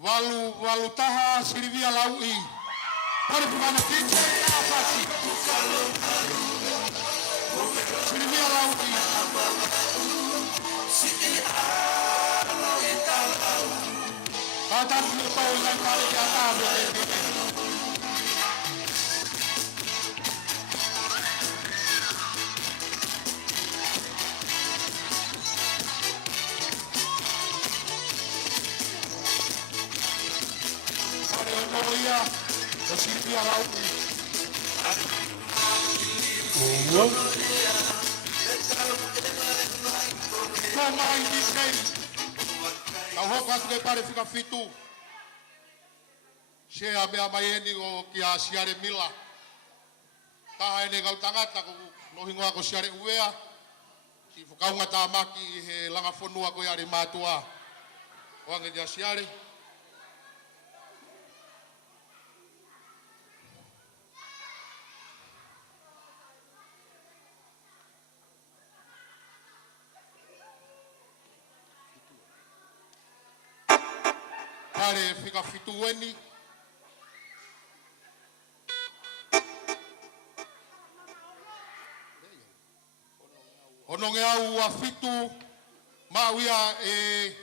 Walu taha Silvia Laui. Pare fika na kitche na pati. Silvia Laui. Kata fika na kare kata. Silvia Laui. Toma aí, DJ. Kau hoko atu ke pare fika fitu. Shea mea mai eni o ki a siare mila. Taha ene kau tangata ko nohingoa ko siare uea. Ki whakaunga tā maki he langa whanua ko iare mātua. Oange dia siare. Pare fika fitu weni. Ononge au a fitu mauia e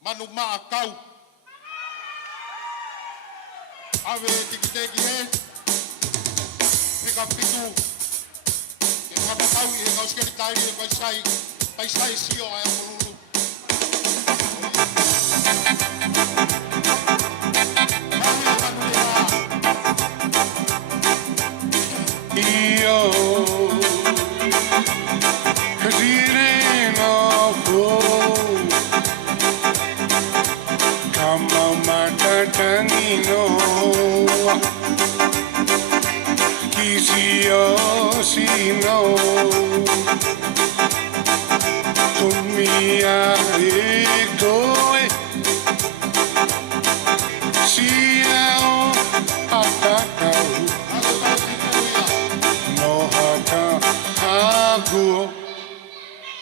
manu maa kau. Ave tikiteki he. Fika fitu. Ke kapakau i he kauskeri tairi e paisai sio ai amolulu.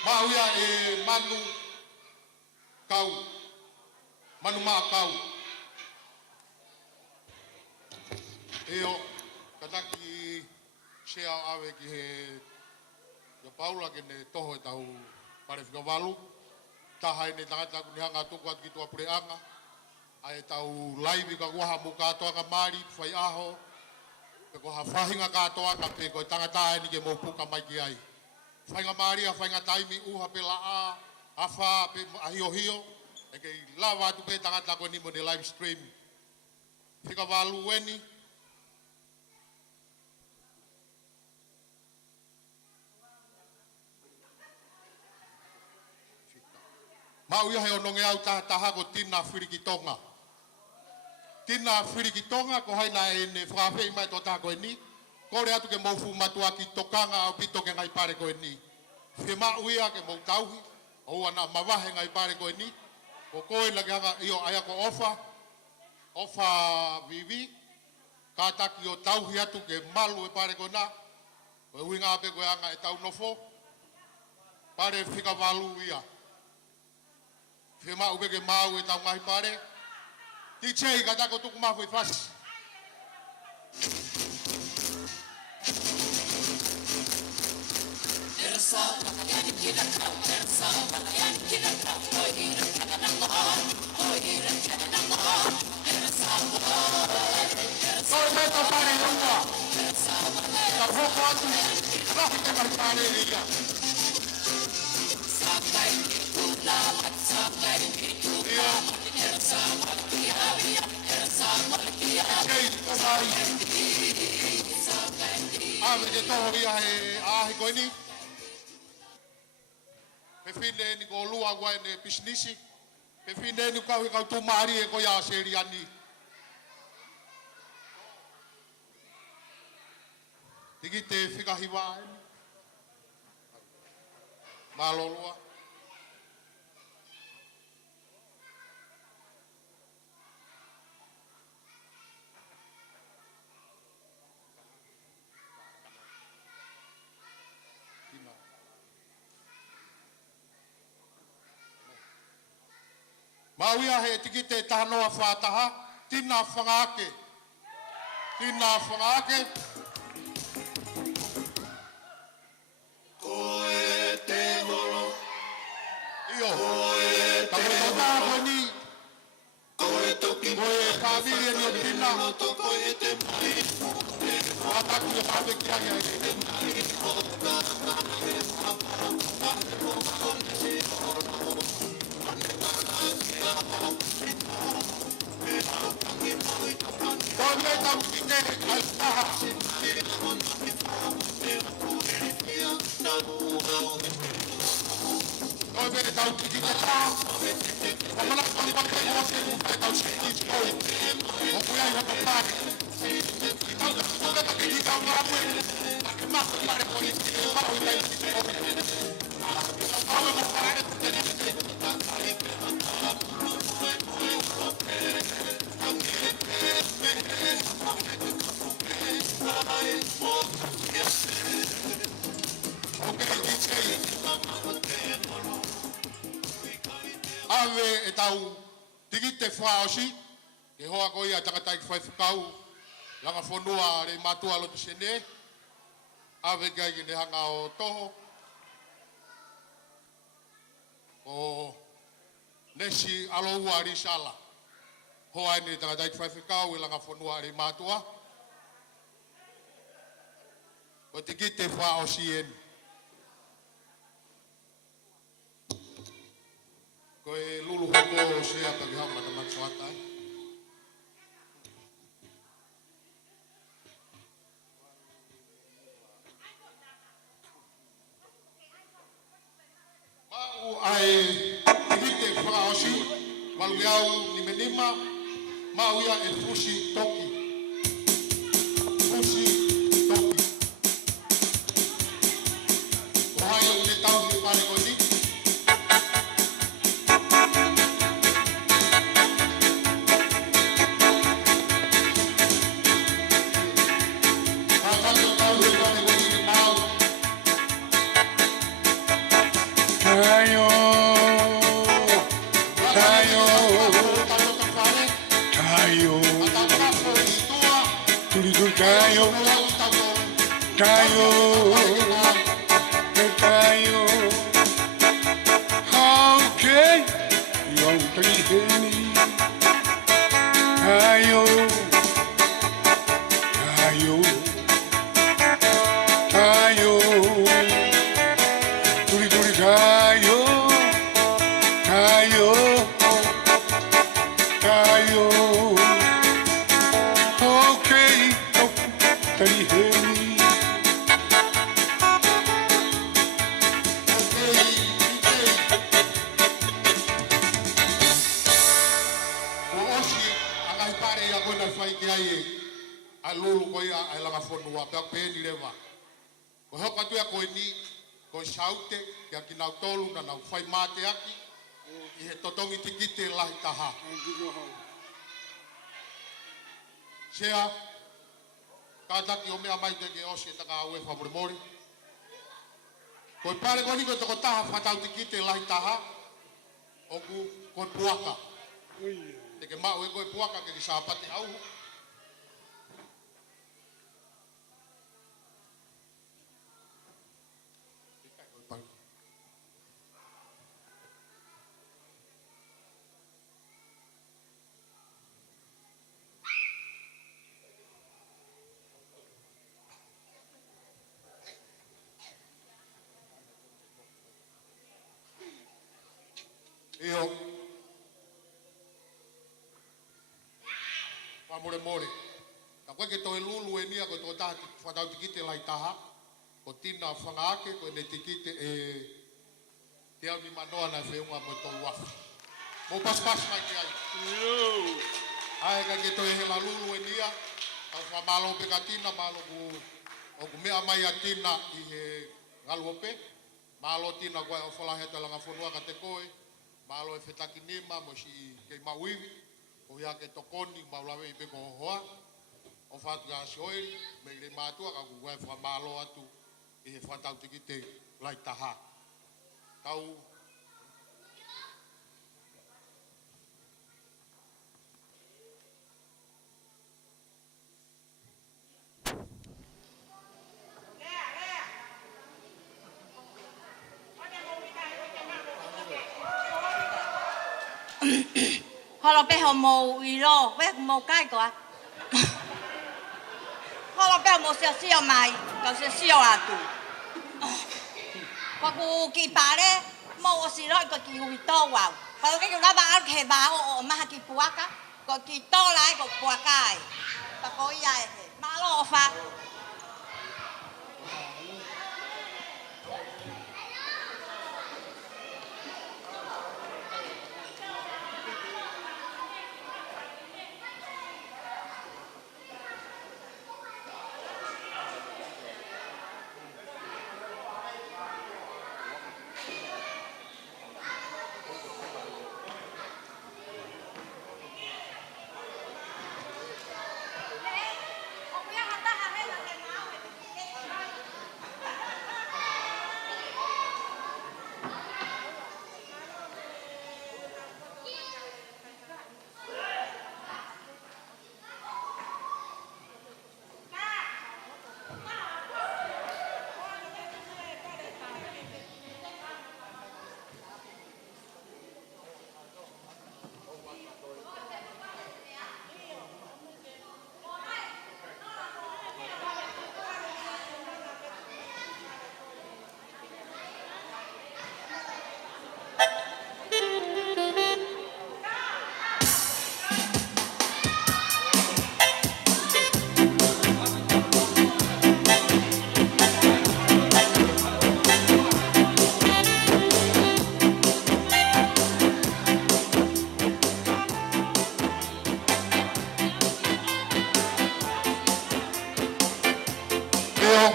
Mauia e manu kau. Manu maa kau. Eo, kataki shea awe ki he Ia paula ke ne toho e tau pare whikawalu. Taha e ne tangata ku ni hanga tuku atu ki tua pureanga. Ai tau laivi ka kuaha mu katoa ka mari, whai aho. Pe ko ha whahinga katoa ka pe ko tangata e ni ke mopuka mai ki ai. Whainga mari a whainga taimi uha pe laa, awha pe ahio hio. E kei lawa atu pe tangata ko ni mo ne live stream. Whikawalu weni. Mau ia he ononge au taha ko tina whirikitonga. Tina whirikitonga ko haina e ne whawhei mai tō taha ko e ni. Kore atu ke maufu matua ki tokanga au pito ke ngai pare ko e ni. Whe mau ia ke mau tauhi. O ana mawahe ngai pare ko e ni. Ko koe lagi hanga io aya ko ofa. Ofa vivi. Ka taki o tauhi atu ke malu e pare ko na. Ko e huinga ape koe anga e tau nofo. Pare whikawalu ia. Whe mau beke mau e tau ngahi pare. Ti chei ka tako tuku mafu i fasi. Koi meta pare runga. Ka hoko atu. Rahi te ngahi pare ia. Ave de toho ia he ahi koe ni. Pe whine ni ko lua guai ne pisnisi. Pe whine ni kau kau tu maari e ko ia seri ani. Tiki te whikahiwa e. Maloloa. Mauia he tiki te tahanoa whātaha, tina whangāke. Tina whangāke. Koe te holo. Io. Koe tāko ni. Koe toki. Koe kāwiri ni o tina. Koe te mai. Wātaku e hawe ki ai ai. Kone tau kine ai taha. Kone tau kine taha. Kamala kone kone kone tau kine koi. Oku ai hapa pare. Tau kone take ni tau ngawe. Ake maku pare kone kine mau i kine. Awe mo pare. Ave e tau tiki te whaosi, ke hoa koi a takatai ki whai whakau, langa whanua re matua lotu sene, ave kai ki ne hanga o toho, o nesi aloua risala, hoa ne takatai ki whai whakau, langa whanua re matua, o tiki te whaosi eni. Koe lulu hoko se ata ki hama na matsuatai. Mau ai ikite whakaosi, waluiau ni menima, mau ia e fusi toki. Fusi toki. Ohai o te tau ni pare ko ni. ka fai ki ai ai lulu ko ia ai langa fonua pe pe ni lewa ko hoka tu ko ni ko saute ki ki nau tolu na nau fai mate aki i he totongi tikite lahi taha sea ka taki o mea mai te ke osi ta ka aue fa mori ko pare ko ni ko to taha fa tau tikite lahi taha o ku ko puaka te ke mau e ko puaka ke sa pate au Io Famore more. Ta koe ke toi lulu e nia ko to ta whatau tikite lai taha. Ko tina whangaake ko ne tikite te au ni manoa na wheunga mo tolu wafu. Mo pas mai ki ai. Ai ka ke toi hela lulu e nia. Ta whamalo pe ka tina malo ku o ku mea mai a tina i he galuope. Malo tina koe o whalahe te langa whanua ka te koe. Malo e whetaki nima mo si kei mauiwi. O ia ke tokoni maulawe i peko hoa. O whatu a sioeri, me le mātua ka kukuai whamalo atu i he whatau tiki te lai taha. Tau Holo pe ho mo ilo, pe mo kai ko. Holo pe mo se sio mai, ka se sio atu. Ko ku ki pare mo o si roi ko ki hui to wa. Pa ke ku la ba ke ba o ma ki puaka, ko ki to lai ko puakai. Pa ko ia e ma lo fa.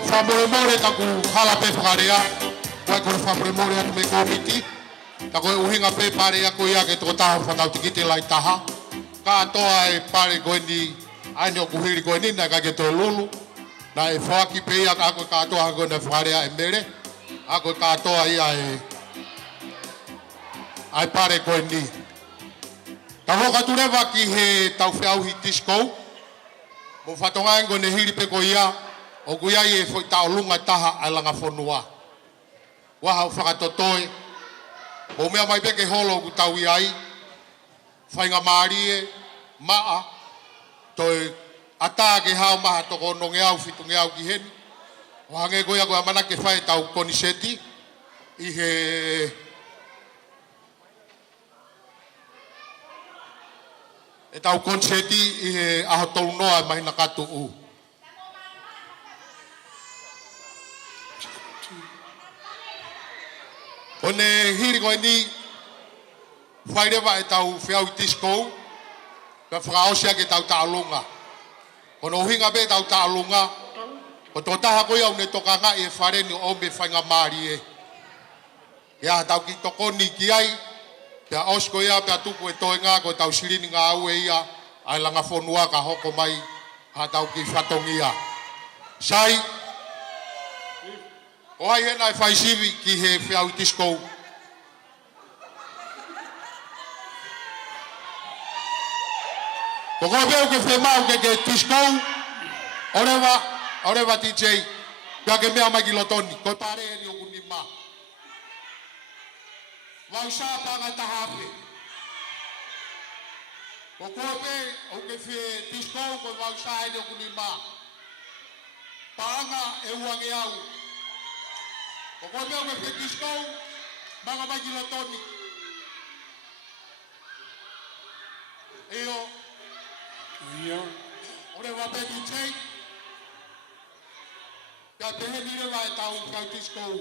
Famore more ka ku hala pe whakarea. Koe kore famore more atu me komiti. Ta koe uhinga pe parea ko ia ke toko taha whatau tikite lai taha. Ka atoa e pare koe ni aini o kuhiri koe ni na ka ke to lulu. Na e whaki pe ia ka koe ka atoa koe na whakarea e mere. A koe ka atoa ia e ai pare koe ni. Ta hoka turewa ki he tau whiauhi tiskou. Mo whatonga engo ne hiri pe ko ia. O kuia i e foi tau lunga taha ai langa whanua. Waha u whakatotoe. O mea mai peke holo ku tau i ai. Whainga maarie, maa. Toi ata ke hao maha toko no nge au fitu nge au ki heni. Wahange goia goia mana ke whae tau koniseti. I he... E tau koniseti i he aho tolu noa mahina katu u. O ne hiri koe ni whairewa e tau whiau tiskou. Ka whakaosia ke tau tālunga. Kono hinga be tau tālunga. Ko tō taha koe au ne tokanga e whare ni o me whainga maari e. Ia tau ki tokoni ki ai. Pea osko ia pea tuku e toenga ko tau sirini ngā au e ia. Ai langa whonua ka hoko mai. Ha tau ki whatongia. Sai. O ai hena e whaisivi ki he whiau tiskou. Ko koe peo ke whemau ke tiskou. Orewa DJ. Pea ke mea mai ki lotoni. Koe pare e ni o kuni ma. Wau sa panga tahape. Ko koe pe o ke whe tiskou koe wau sa e ni o kuni ma. Panga e uange au. Ko koe peo ke whe tiskou. Manga mai ki lotoni. Eo. Ia. Orewa pe DJ. Pea pehe ni rewa e tau kau tiskou.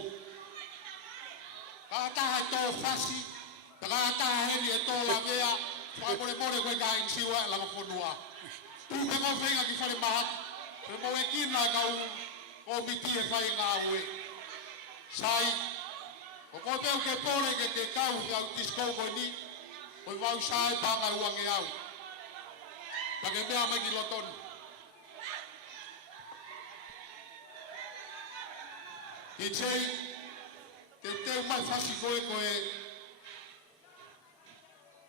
Kataha tō whasi, kataha heni e tō la mea, whakore koe ka insiwa e langa whonua. Tūpe ko whenga ki whare mahat, pe mo e kina kau o miti e whai ngā ue. Sai, o ko teo ke pōre ke te kau ki au tiskou koe ni, koe wau sai panga uange au. Pake mea mai ki lotoni. DJ, teu mai whasi koe koe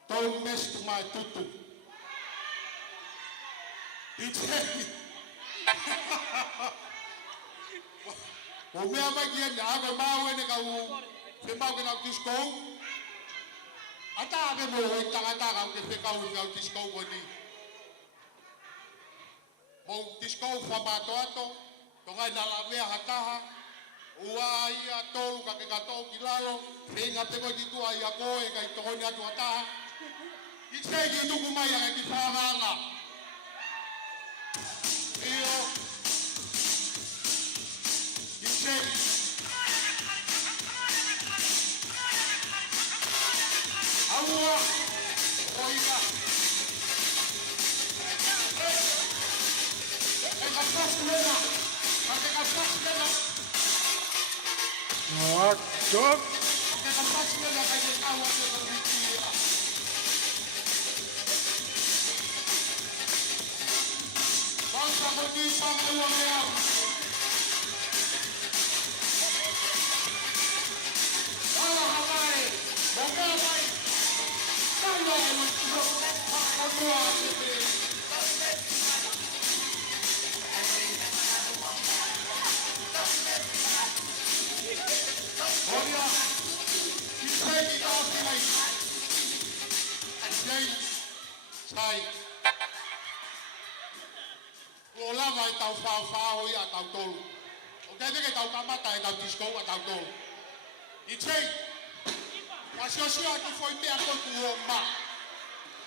don't mess to my tutu. DJ. O mea mai ki ene, ave mau ene kau whemau ke nau tiskou. Ata ave mo hoi tangata kau ke whekau i kau tiskou koe ni. Mo tiskou whamato ato, tongai nala mea hataha. Ua ia tolu ka ke katou ki lalo, whenga peko ki tua ia koe ka i tohoni atu ataha. I te ki tuku mai anga ki whanganga. Io. I te. Aua. Oiga. E ka pasu lena. Ka te ka pasu lena. What? Dog? Ke ka pasu lena ka te kau atu ka mitia. Bangsa ko di pangkawa mea. Ala hamai. Bongea mai. Kala e mutio. Pangkawa ate. Oria. Kisai ki tau pilai. Kisai. Sai. O lava e tau whao ia tau tolu. O te ke tau kamata e tau tiskou a tau tolu. I tei, wasiosia ki foi mea koku o ma.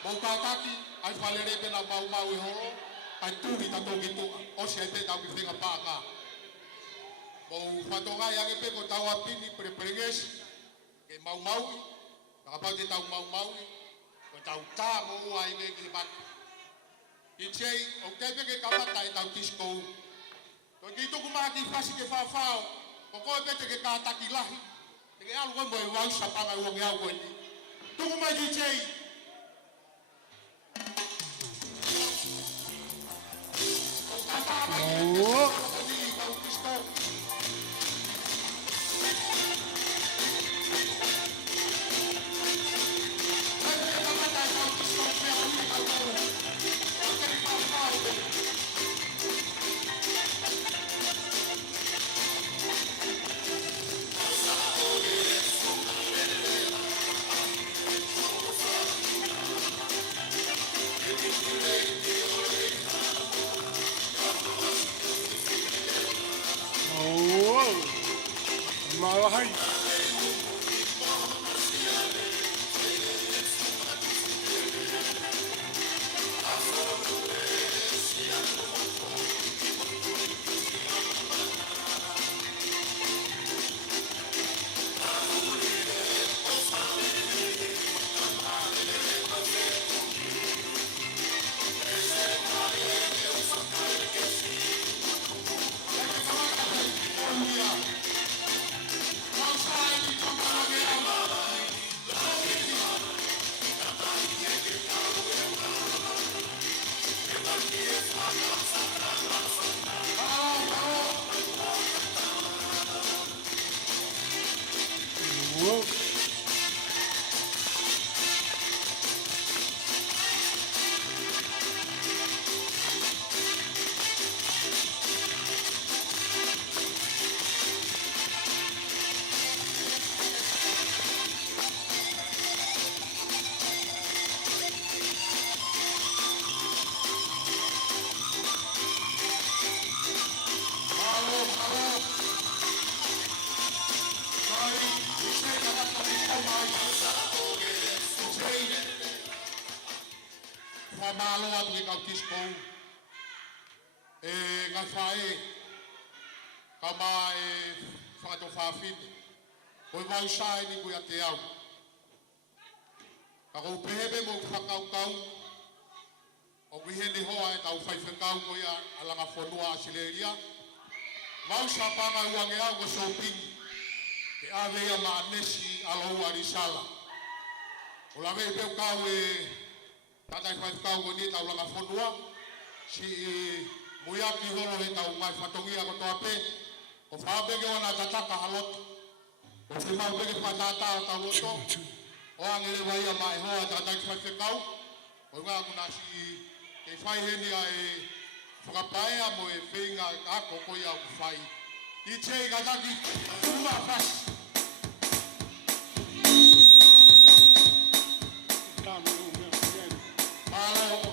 Mau kātaki, ai whalere pena mau e horo, ai tūri tato ki tua, osi ai pe tau ki whenga pāka. Mau whatonga i ange pe ko tau apini preprengesi, ke mau, nakapau te tau mau, ko tau tā mo ai me ki matu. I tei, o tepe ke kamata e tau tiskou. Ko ki tuku maa ki whasi ke whawhao, ko koe pete ke kātaki lahi, te ke alu koe wau sapanga uangi au koe ni. Tuku mai ki tei. Ko kātā mai ki tau tiskou. Malahai. whamalo atu ki kau tiskou. Ngai whae, kau mā whakato whawhine. Koe mau sae ni koe a te au. Ka kou pehebe mo whakau-kau. O kui hene hoa e tau whaiwhekau koe a langa whanua a Sileria. Mau sa panga uange au ko sopingi. Ke awea ma anesi alo arisala. O la vei peu kau tatai whaiwhekau ko ni tau langa whanua. Si muiaki holo he tau ngai whatongia ko toa pe. O whabege wana tataka halotu. O te mau bege whatata o tau loto. O angele wai a mai hoa tatai whaiwhekau. O ngā kuna si ke whai heni a whakapaea mo whenga ako koi au whai. I te kataki uma whas. Malo.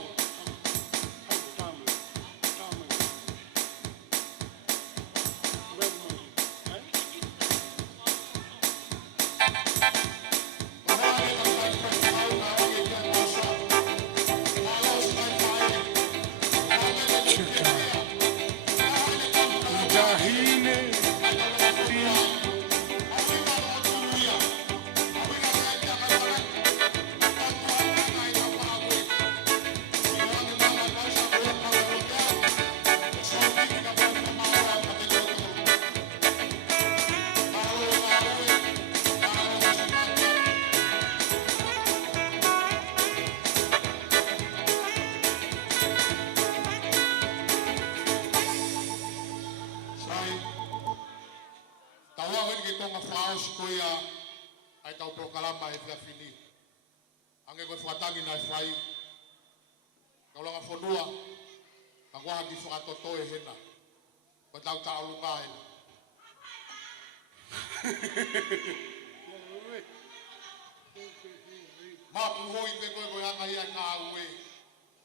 Mapuhoi pe koe koe hanga ia ngā ue.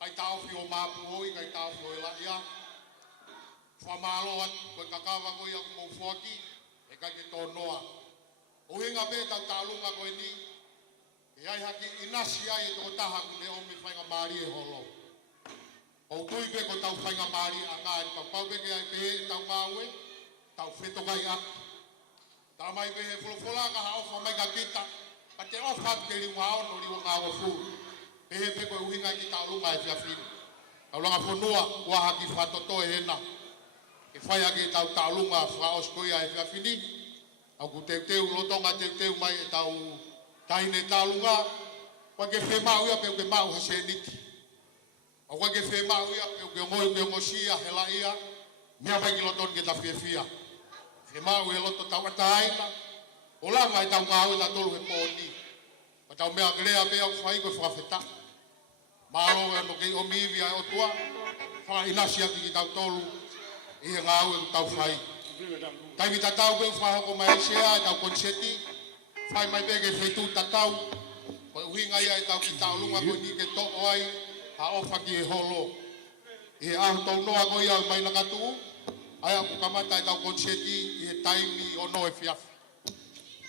Kai tau whio mapuhoi, kai tau whio e la ia. Whamalo at koe kakawa koe ia kumau whuaki, e kai ke tō noa. O hinga pe tau tālunga koe ni, e ai haki inasi ai e tō taha kune o me whainga maari e holo. O tui pe ko tau whainga maari a ngā e tau pau pe ke ai pe he tau ngā ue, tau whetokai aki. Tā mai pe he wholowholanga ha ofa mai ka kita, pa te ofa te riwa ono riwa ngā wafu. Pe he pe koe uhinga ki tālunga e whiawhini. Taulanga whanua, ua haki whatoto e hena. E whai ake tau tālunga whaoskoia e whiawhini. Au ku teuteu, lotonga teuteu mai e tau taine tālunga. Kwa ke whemau ia peo ke mau hase niki. Au kwa ke whemau ia peo ke ngoi ke ngosia hela ia. Mea mai ki loton ke ta whiawhia. E mau e loto tau ataina. O langa e tau ngāu e ta tolu he pōni. Pa tau mea grea mea whai koe whawheta. Māro e no kei omiwi ai o tua. Wha inasi aki ki tau tolu. I he ngāu e tau whai. Taimi ta tau peo whahoko mai sea e tau konseti. Whai mai pege whetu ta tau. Koe uhinga ia e tau ki tau lunga koe ni ke toko ai. Ha ofa ki e holo. I he ahu tau noa koe ia mai na katu. Ai aku kamata e tau konseti i he taimi ono e whiawhi.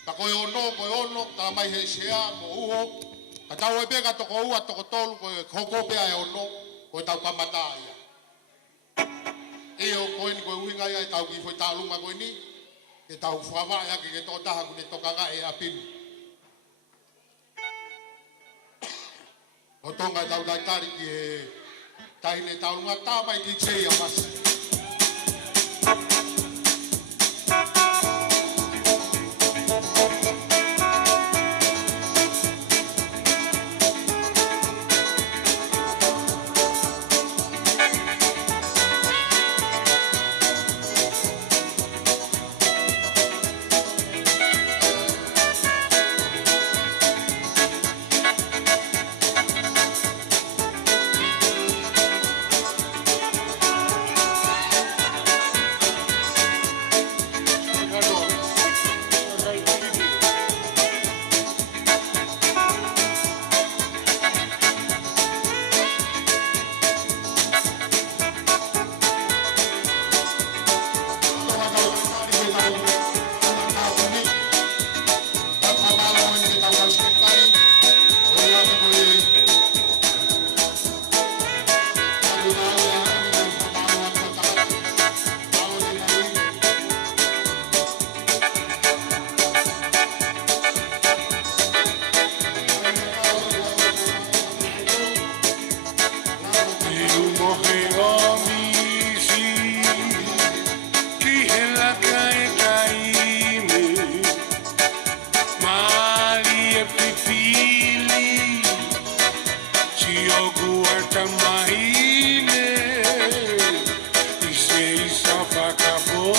Ta koe ono, ta mai he sea mo uho. Ta tau e pega toko ua toko tolu koe hoko pea e ono, koe tau kamata ia. E o koe ni koe uhinga ia e tau ki fwoi tālunga koe ni, ke tau whawa ia ke tō taha kune tokanga e apinu. O tonga e tau daitari ki he taine tālunga tā mai DJ a masi. Tamaine, ise isa pakabo,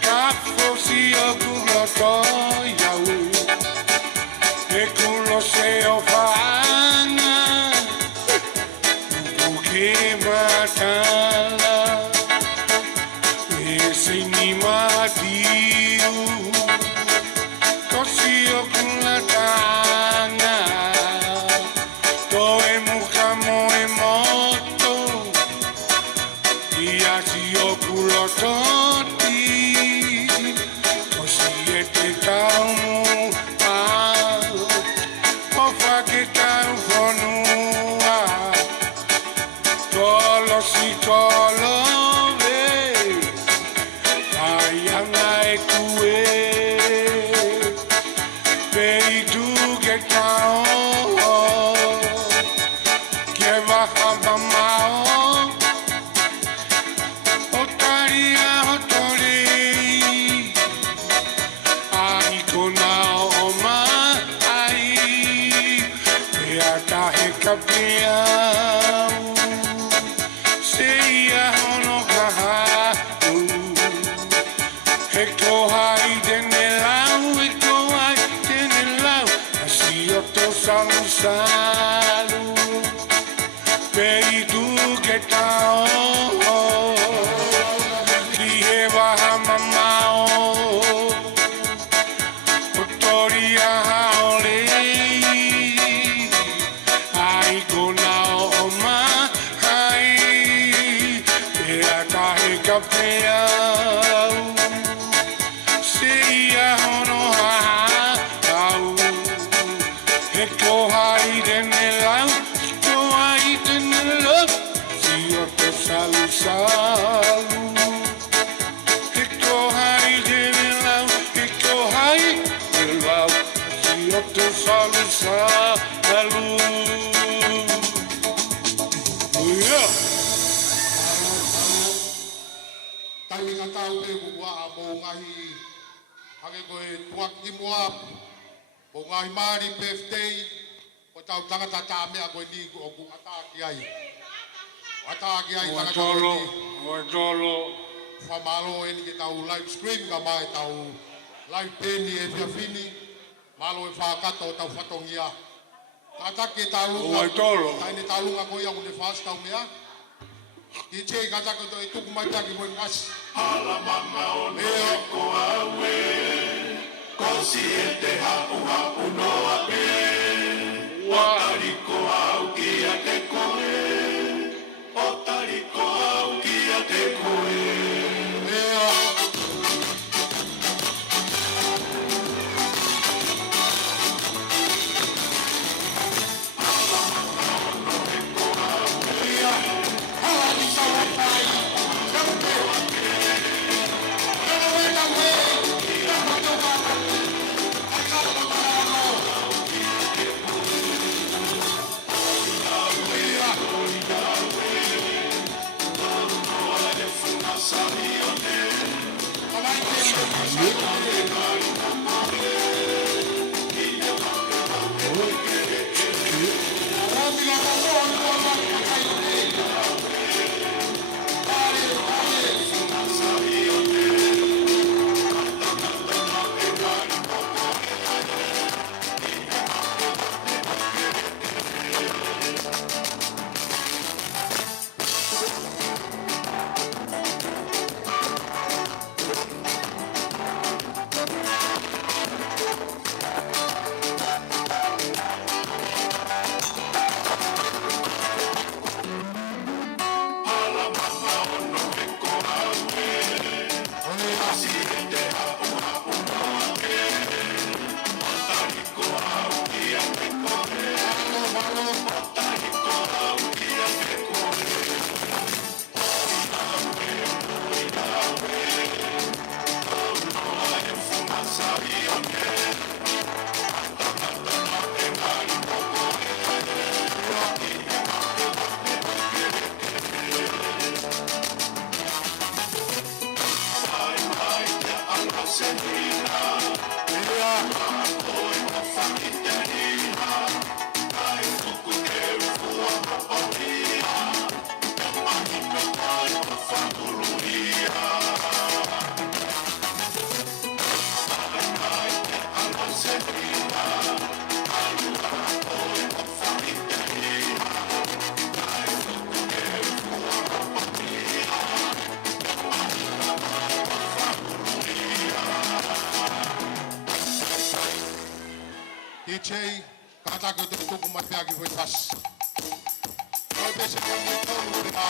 kafo si okulo to yawe, ekulo se ofana, buke matala, ese ni matiu, tosi okula tanga. Toe mukamo e moto Ia si okulo toti Tosi e te taumu Ofa ke tau whanua Tolo si tolo ve Aianga e kue Pei tu ke tau Ngai mari birthday o tau tangata tā mea koe ni o ku ataki ai. Ataki ai tangata koe ni. Waitolo. Whamalo e ni ke tau live stream ka mai tau live peni e whiawhini. Malo e whakato o tau whatongia. Kataki e tau lunga. Waitolo. Taine tau lunga koe au ne whastau mea. Ki che kataki to e tuku mai taki koe ngas. Ala mama o ne ko awe. Kosi e te hapu hapu noa pe Otariko au ki a te koe Otariko au ki a te koe ke tu tu kuma pia ki foi pas. Ko te se ko ni ko lu a.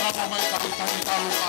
Rama mai ka ta ni ta lu ka.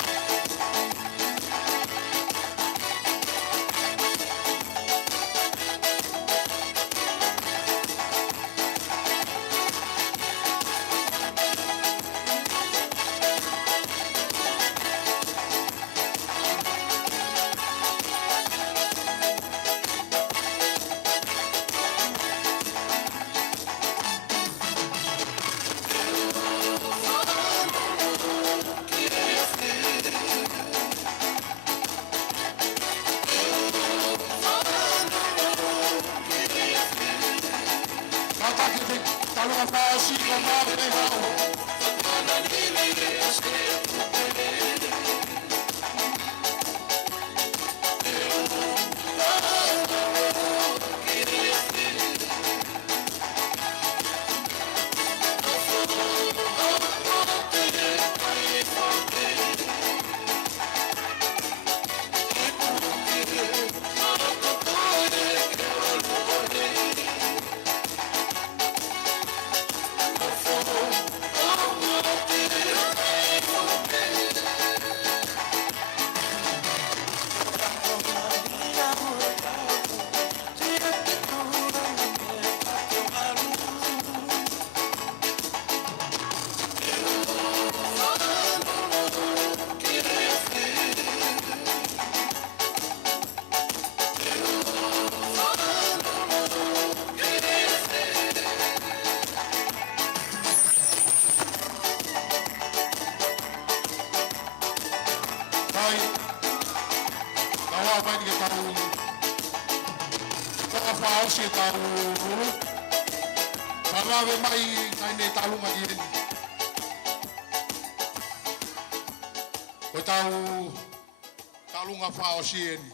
Sieni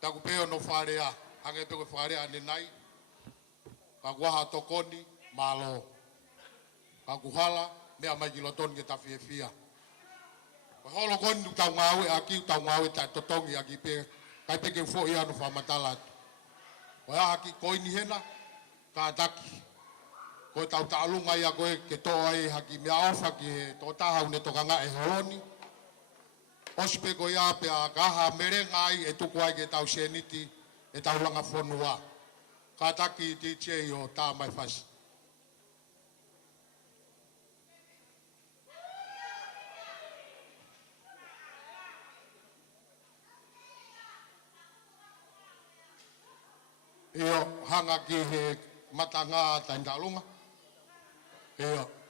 taku peo no wharea hange toko wharea ane nai ka waha tokoni malo ka kuhala mea mai ki loton ke ta fia ka holo koni tu tau ngawe aki tau ngawe ta totongi aki pe kai pe ke fo ia no whamatala o ya aki koini hena ka taki ko tau taalunga ia koe ke toa e haki mea ofa ki to taha une toka nga e holoni ospe ko ia pe a kaha merenga ai e tuku ai ke tau seniti e tau langa fonua ka taki ti che o ta mai fas io hanga ki he matanga ta ndalunga io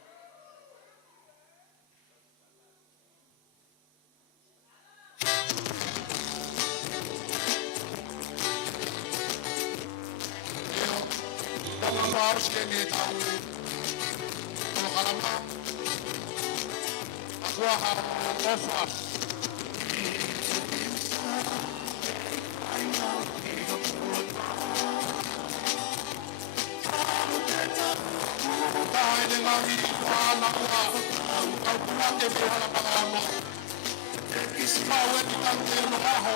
harus kini tahu kalau kalama aku harus over tahu dengan ini anak aku kau pulang ke biara pengalaman kau yang dikantir maho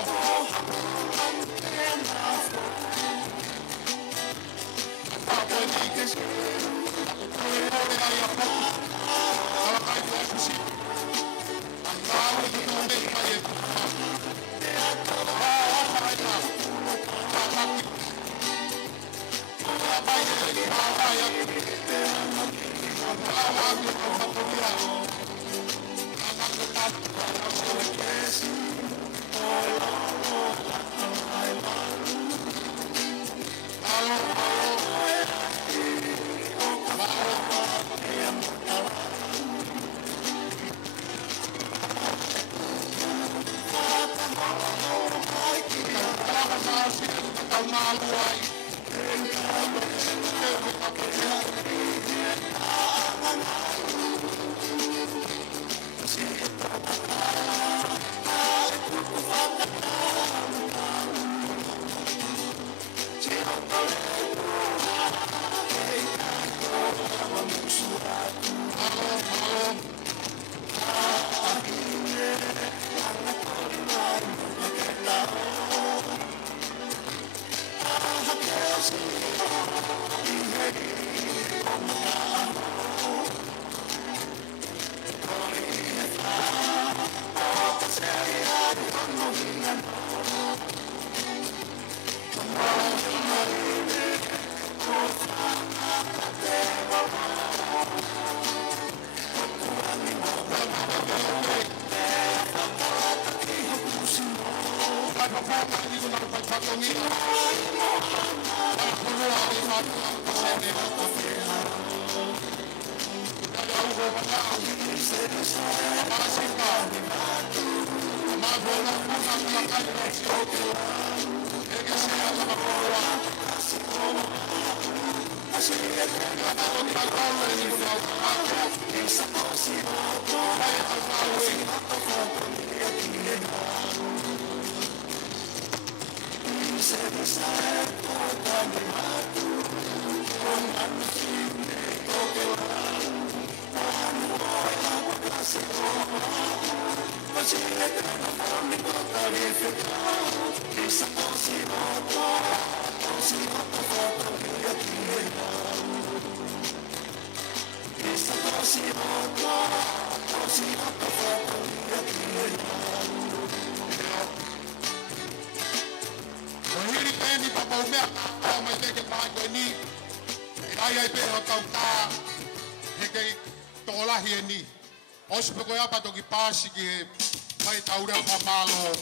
apa ini kes kau yang ayah pun kalau kau itu sih kau itu nanti kaya apa itu apa ini apa yang Os peko apa toki pasi ki mai taura pamalo.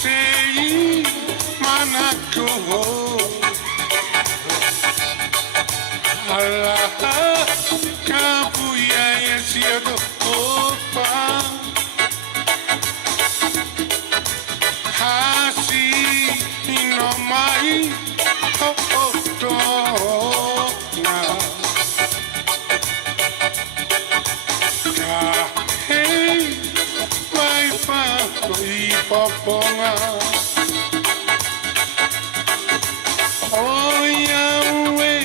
sei manako ala kapuya yesiago opa hasi inomai to na hey vai fa i poponga oh Yahweh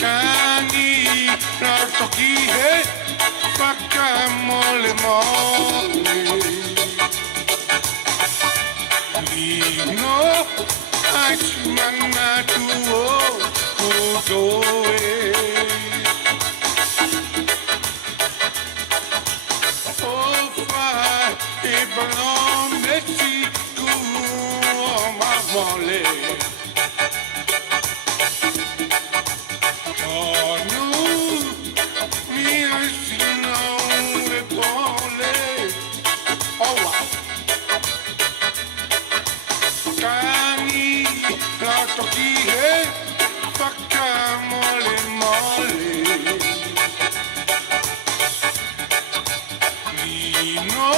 Kangi la toki he paka mole mole Lino achimana tuo kudoe Ofa e balon meti ku ma mole Oh no, mi asino e pole. Oh wow. Kani la toki he, paka mole mole. Lino,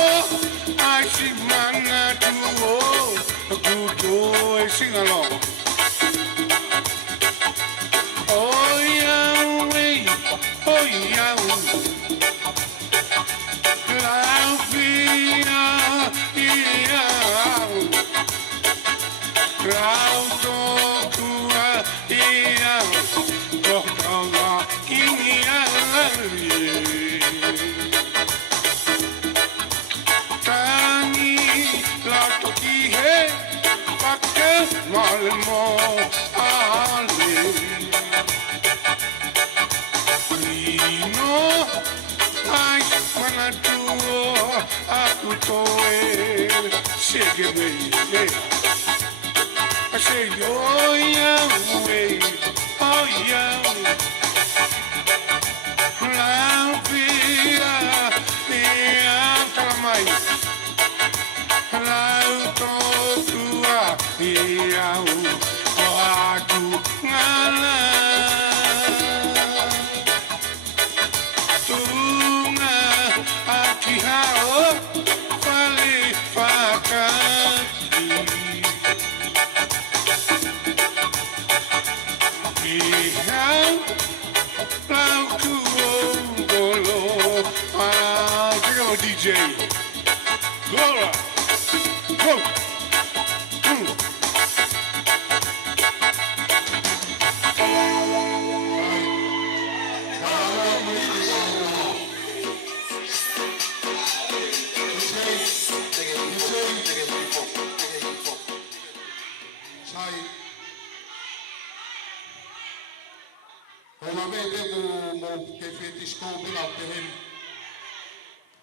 ashimana tuo, kudo e sing along. Oh Yahweh, oh Yahweh, Laufia, Yahweh, Rautokua, Yahweh, Kokoga, Yahweh. Tani, la toki he, pake, malemo, ale. No, ai mana tuo aku toe shake me. I say oh Yahweh, oh Yahweh. Laufia, kalamai. Lautotua, Yahweh, oh aku ngala. Tunga akihao fale fakati Ihau lauku golo check out DJ Gloria go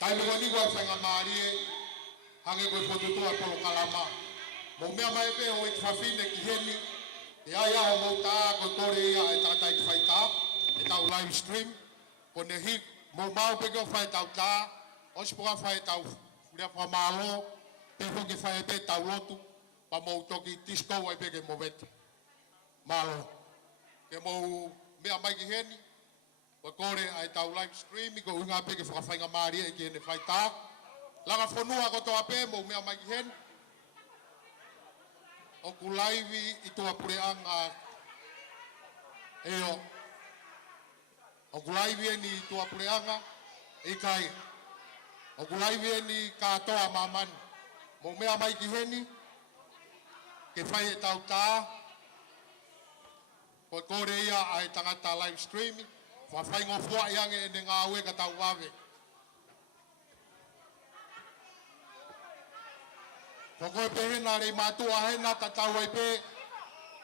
Tai mo ni gua fanga marie hange go foto to apolo kalama mo mea mai pe o it fafine ki heni ya mo ta ko tore ya ta ta faita eta live stream ko ne hi mo mau pe go faita ta os poa faita uria pa malo pe ho ke faita ta lotu pa mo to ki disco ai pe ke mo vet malo ke mo mea mai ki heni Wakore ai tau live stream ko unga pe ke whakawhainga maria e ke ne whaita. Langa whanua ko toa pe mo mea mai hen. O ku live I toa pureanga eo. O ku live e ni toa pureanga e kai. O ku live e ni katoa maman. Mo mea mai ki heni. Ke whai e tau tā. Wakore ia ai tangata live streaming. Whawhai ngō fua iange e ngā ue ka tau wawe. Whakoe pe hena rei mātua hena ta tau ai pe.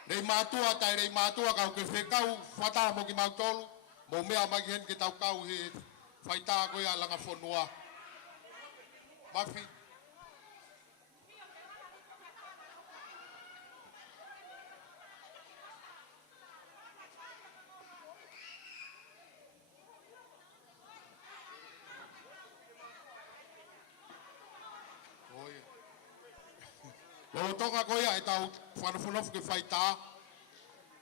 Rei mātua tai rei mātua kau ke whekau whata mo ki mautolu. Mo mea magi hen ke tau kau he whaita koe a langa whanua. Mafi. Lo toka koia e tau whanafunofu ke whaita.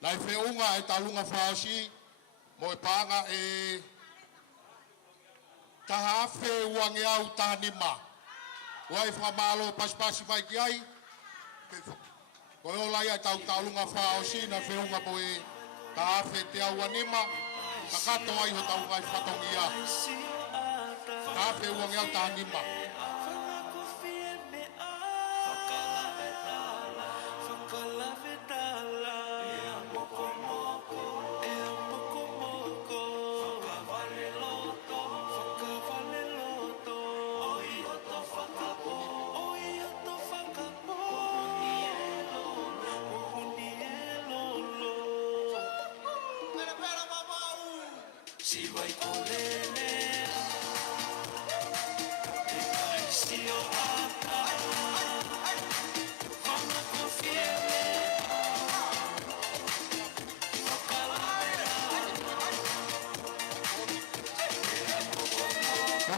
Lai whiunga e tau lunga whaosi. Mo e pānga e taha awhe uange au taha nima. Wai whamalo paspasi mai ki ai. Koe o lai e tau lunga whaosi na whiunga mo e taha awhe te au anima. Ka kato ai ho tau ngai whatongia. Taha awhe uange au taha nima.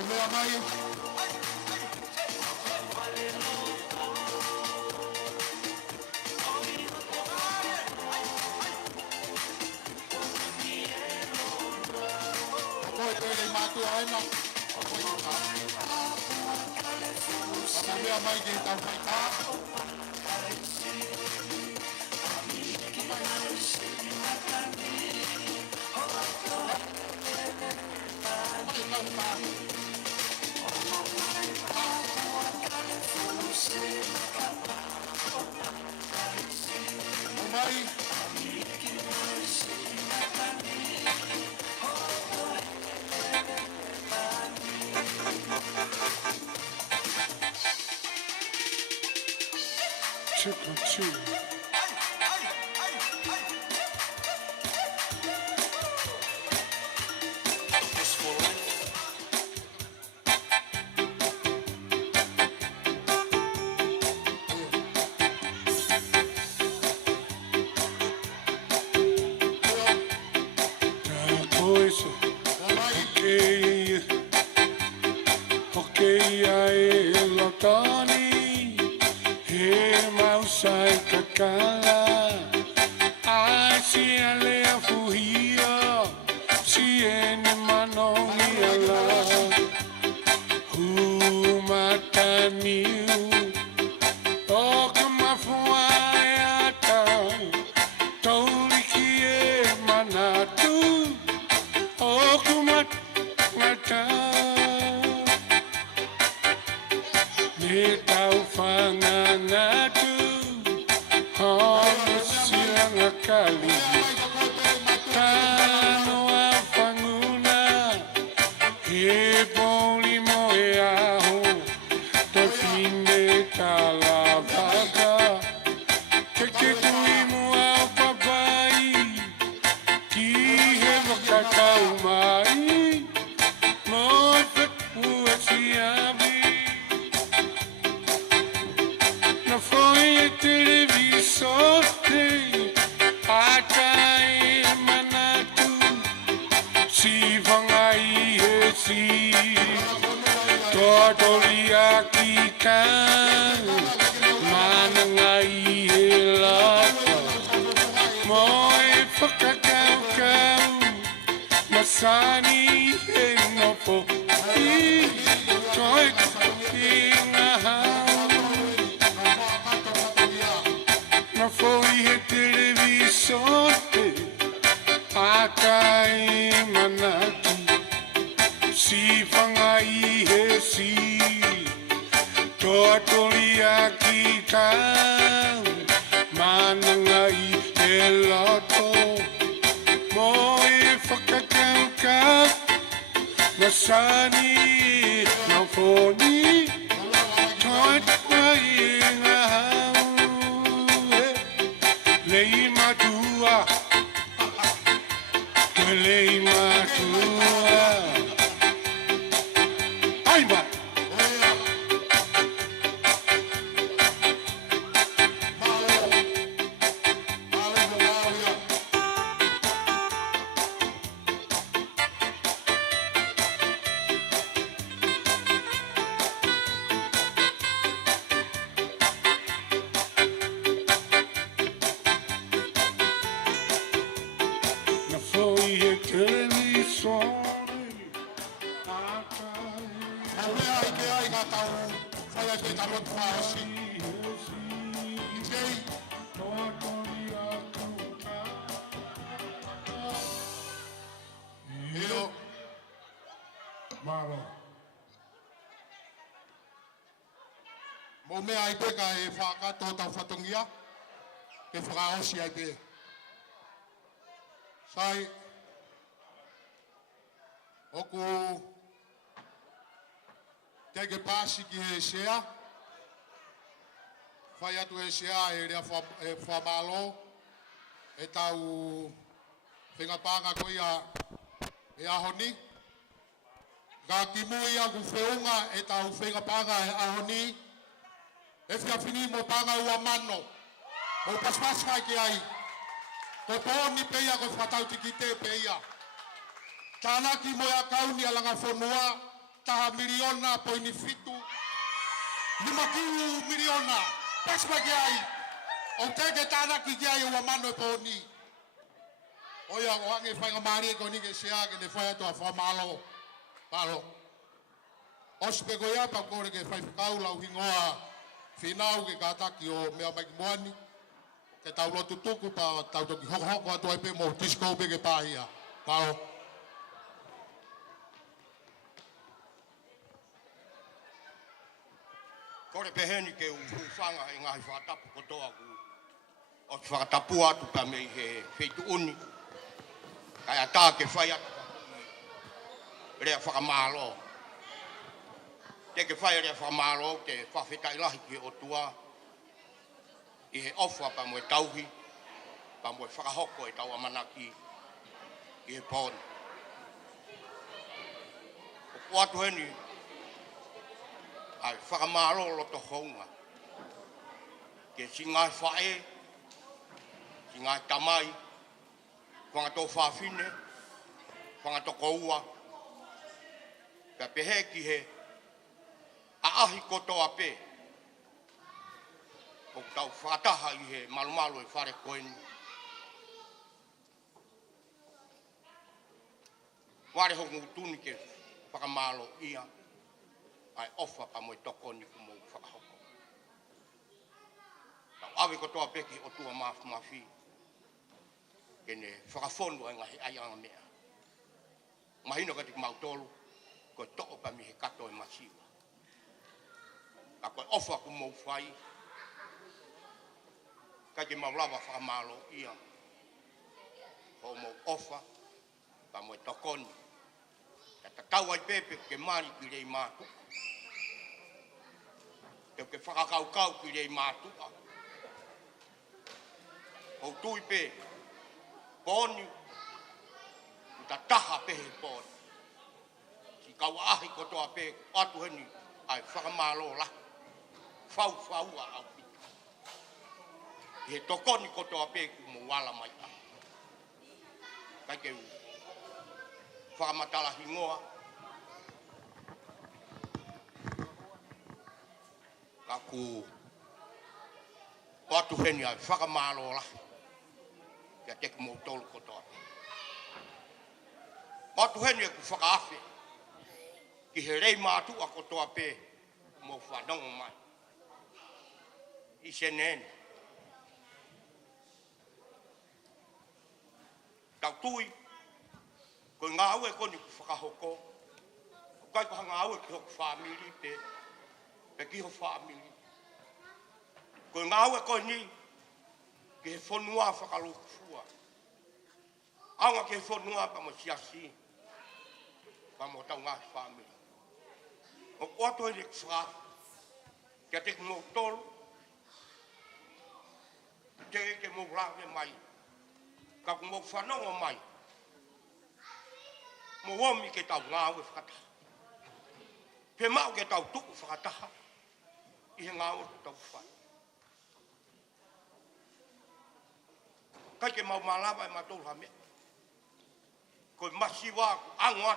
mea mai. Koe tēnei mātua ena. Ka mea mai ki tau mai tā. Triple two. Mo mea ai te ka e whakato tau whatongia, ke whakaosi ai te. Sai, oku te ke pāsi ki he sea, whai atu he sea e rea whamalo, e tau whengapanga ko ia e ahoni. Ka kimu ia ku whiunga e tau whengapanga e ahoni, e whiawhini mo panga ua mano, mo paspaskai ki ai. Ko pōni peia ko whatau tiki te peia. Tānaki mo ia kauni alanga whanua, taha miliona poini fitu 5 miliona pas bagi ai o tege tana ki ai wa mano poni oya wange fai ngamari ko ni ke sia ke de fai to fa malo palo ospe go ya pa ko ke fai kau lau hingoa final ke kata ki o me mai moani ke tau lo tutuku pa tau to ki hoko to pe mo disco pe ke pahia palo Kore peheni ke ufanga e ngai whakatapu kotoa ku. O te whakatapu atu ka mei he feitu uni. Kai ata ke whai atu ka rea whakamalo. Te ke whai rea whakamalo te whawhetai lahi ki o tua. I he ofwa pa moe tauhi. Pa moe whakahoko e tau amanaki. I he pōni. O kuatu heni ai whakamaro lo to honga. Ke singai whae, singai tamai, whangato whawhine, whangato koua. Ka pehe ki he aahi kotoa pe. O tau whataha i he malumalo e whare koeni. Ware hongu tuni ke whakamalo ia. Ai ofa pa mo toko ni ku mo whakahoko. Tau awe kotoa peki o tua mafi. Kene whakafonu ai ngahi ai anga mea. Mahino ka tiki mautolu, ko toko pa mi he kato e masiwa. Ka koe ofa ku mo whai. Ka ke maulawa whakamalo ia. Ho mo ofa pa mo toko ni. Ka tatau ai pepe ke mari ki rei mātu. Te ke whakakau ki rei mātua. Hou tui pē, pōni, uta taha pehe pōni. Si kau ahi kotoa pē, atu heni, ai whakamalo la. Whau au pita. I he tokoni kotoa pē ku mo wala mai a. Kai ke u, whakamatala hingoa, aku watu heni ai whakamalo la kia te ku mautolu kotoa. Watu heni e ku whakaafe ki he rei mātua kotoa pē mo whanongo mai. I se nene. Tau tui, koe ngā ue koni ku whakahoko, kai ko hanga aue ki hoku whamiri pē, pe ki ho whamiri. Ko ngā ue koe ni, ki he whonua whakaloku fua. Aunga ki he whonua pa mo siasi, pa mo tau ngā whamiri. O kuato e nek whaka, kia te kumo tolu, te ke mo rawe mai, ka kumo whanongo mai, mo womi ke tau ngā ue whakataha. Pe mau ke tau tuku whakataha, i he ngā ue tau whai. Kai ke mau malawa e matou ha mea. Koe masiwa ku angoa.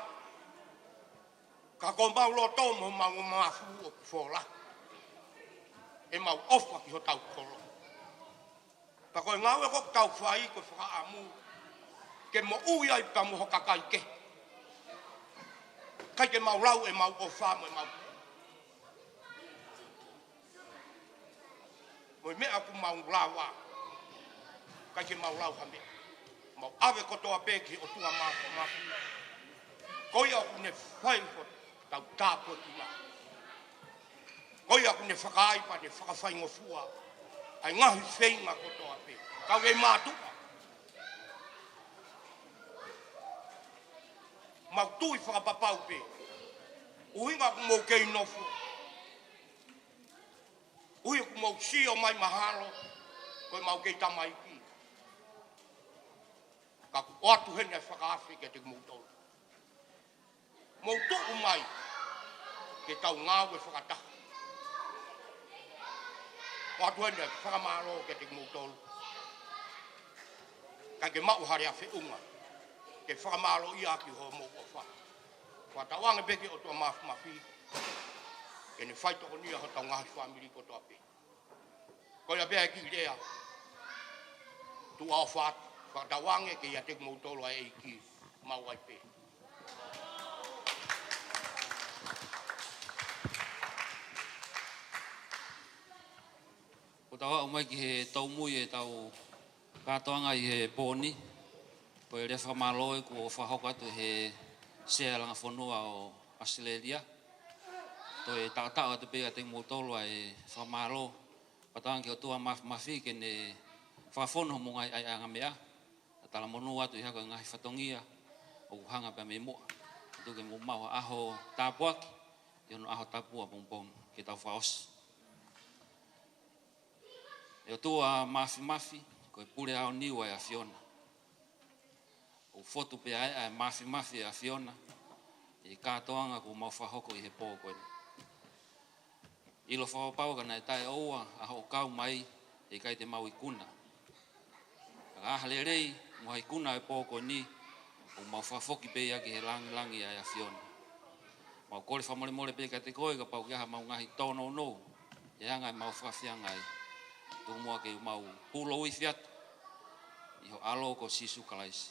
Ka ko mau lo tō mo mau mafu o ku whola. E mau ofa ki ho tau kolo. Ka koe ngāwe ko tau whai ko whakaamu. Ke mo ui ai ka mo hokakai ke. Kai ke mau lau e mau ofa mo e mau. Mo mea ku mau lawa. Kai ke mau lau hame. Mau awe kotoa peki o tua mafu. Koia ku ne whai ko tau tāpua ki ma. Koia ku ne whakaai pa ne whakawhai ngofua. Ai ngahi whenga kotoa pe. Kau e mātua. Mau tui whakapapau pe. Uhinga ku mau kei nofu. Uhinga ku mau sio mai mahalo. Koe mau kei tamai ki. Ka ku oatu hene whakaafi ke te mautolu. Mautoku mai ke tau ngāwe whakataha. Oatu hene whakamaro ke te mautolu. Ka ke mau hare a whiunga. Ke whakamaro ia ki ho mo o wha. Whatawang e beke o tua mafi. Kene whai toko nia ho tau ngahi whamiri ko toa pe. Ko ia bea ki rea. Tu au whatawang e ke ia te mautolo e ki mau ai pe. Ko tawa umai ki he tau mui e tau katoanga i he poni. Ko e rea whamalo e ko whahoko atu he sea langa whanua o Australia. To e tātao atu pēa te mōtolo e whamalo. Patanga ki o tua mawhi ke ne whafono mo ngai ai anga mea. Tala monu atu i hako ngahi whatongia o hanga pa me moa. Tu ke mo mau aho tāpuaki. I ono aho tāpua pongpong ke tau whaosi. E o tua mafi, ko e pure ao niwa e a Fiona. O fotu pe ai mafi e a Fiona. I kātoanga ko mau whahoko i he pō koe. Ilo whawapau ka nei tae oua a ho kau mai e kai te mau i kuna. Ka ahale rei, mo hai kuna e pō koe ni, o mau whafoki pe ia ki he langi ai a Fiona. Mau kore whamore pe kai te koe ka pau ki aha mau ngahi tōno no. E anga e mau whawhianga ai. Tu mua ke mau pulo i fiatu. I ho alo ko sisu kalaisi.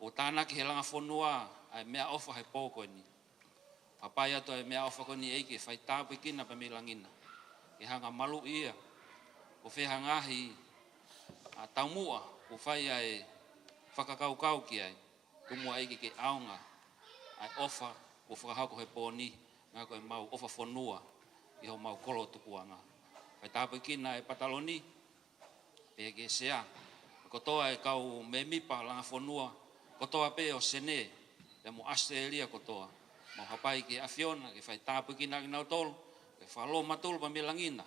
O tāna ki he langa whanua ai mea ofa hei pōko ni. Papai ato e mea ofa ko ni eike whai tāpu kina pa me langina. Ke hanga malu ia. O wheha ngahi a taumua o whai ai whakakau ki ai. Tu mua eike ke aonga ai ofa o whakahauko hei pōni. Ngā koe mau ofa whanua i ho mau kolo tukuanga. Kai tāpu kina e pataloni, pe ke sea. Kotoa e kau me mipa langa whanua, kotoa pe o sene, le mo Australia kotoa. Mau hapai ke a Fiona, ke whai tāpu kina ki nau tolu, ke whalo matulu pa me langina.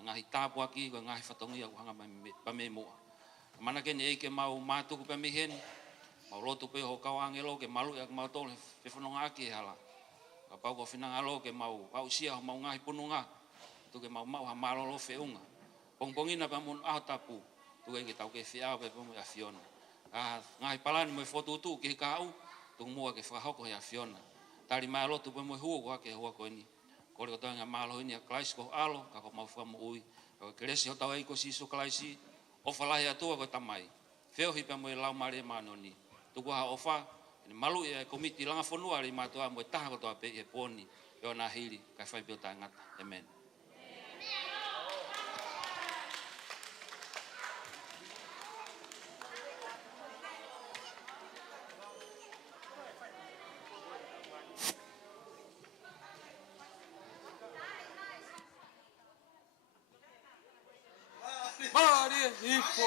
Ngahi tāpu aki, ko ngahi whatongia ku hanga pa me moa. Mana kene e ke mau mātuku pa me heni, mau lotu pe ho kau angelo, ke malu ya ke mau tolu, pe whanonga aki hala. Ka pau ko whinanga alo, ke mau pau sia, mau ngahi pununga. Tu ke mau ha malolo feunga. Pongpongina pa mun aho tapu. Tu ke tau ke whiao pe pomu a Fiona. Ngai palani mo fotu tu ke kau. Tu mua ke whahoko a Fiona. Tari mai alo tu pe mo hua ko ke hua ko ni. Ko ro tanga malo ni a klaisi ko alo ka ko mau famu ui. Ko kresi ho tau ai ko sisu klaisi. O falahi atua ko tamai. Feo hi pe mo lau mare manoni. Tu ko ha ofa ni malu e komiti langa fonua ri matua mo taha ko to pe e poni. Yo na hili ka fai pe ngata. Amen. Maria Rico!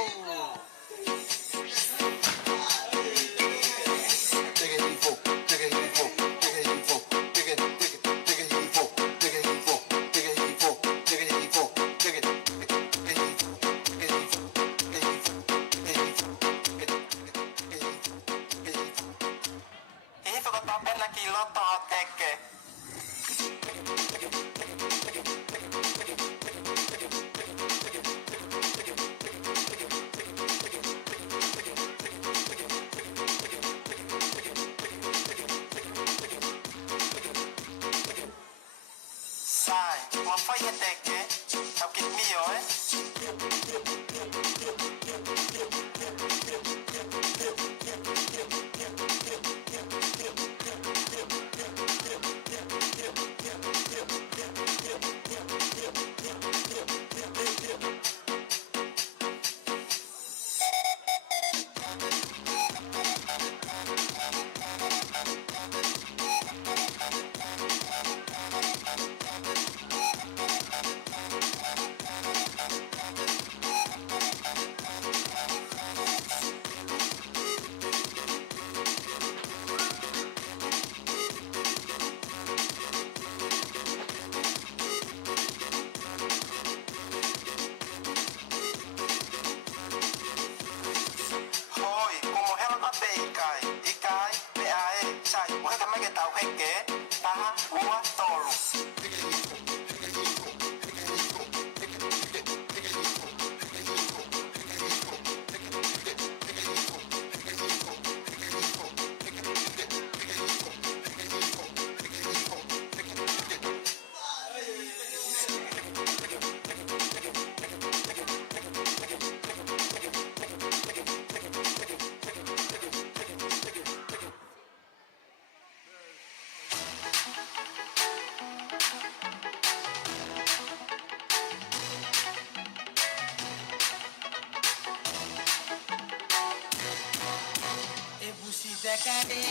Thank you.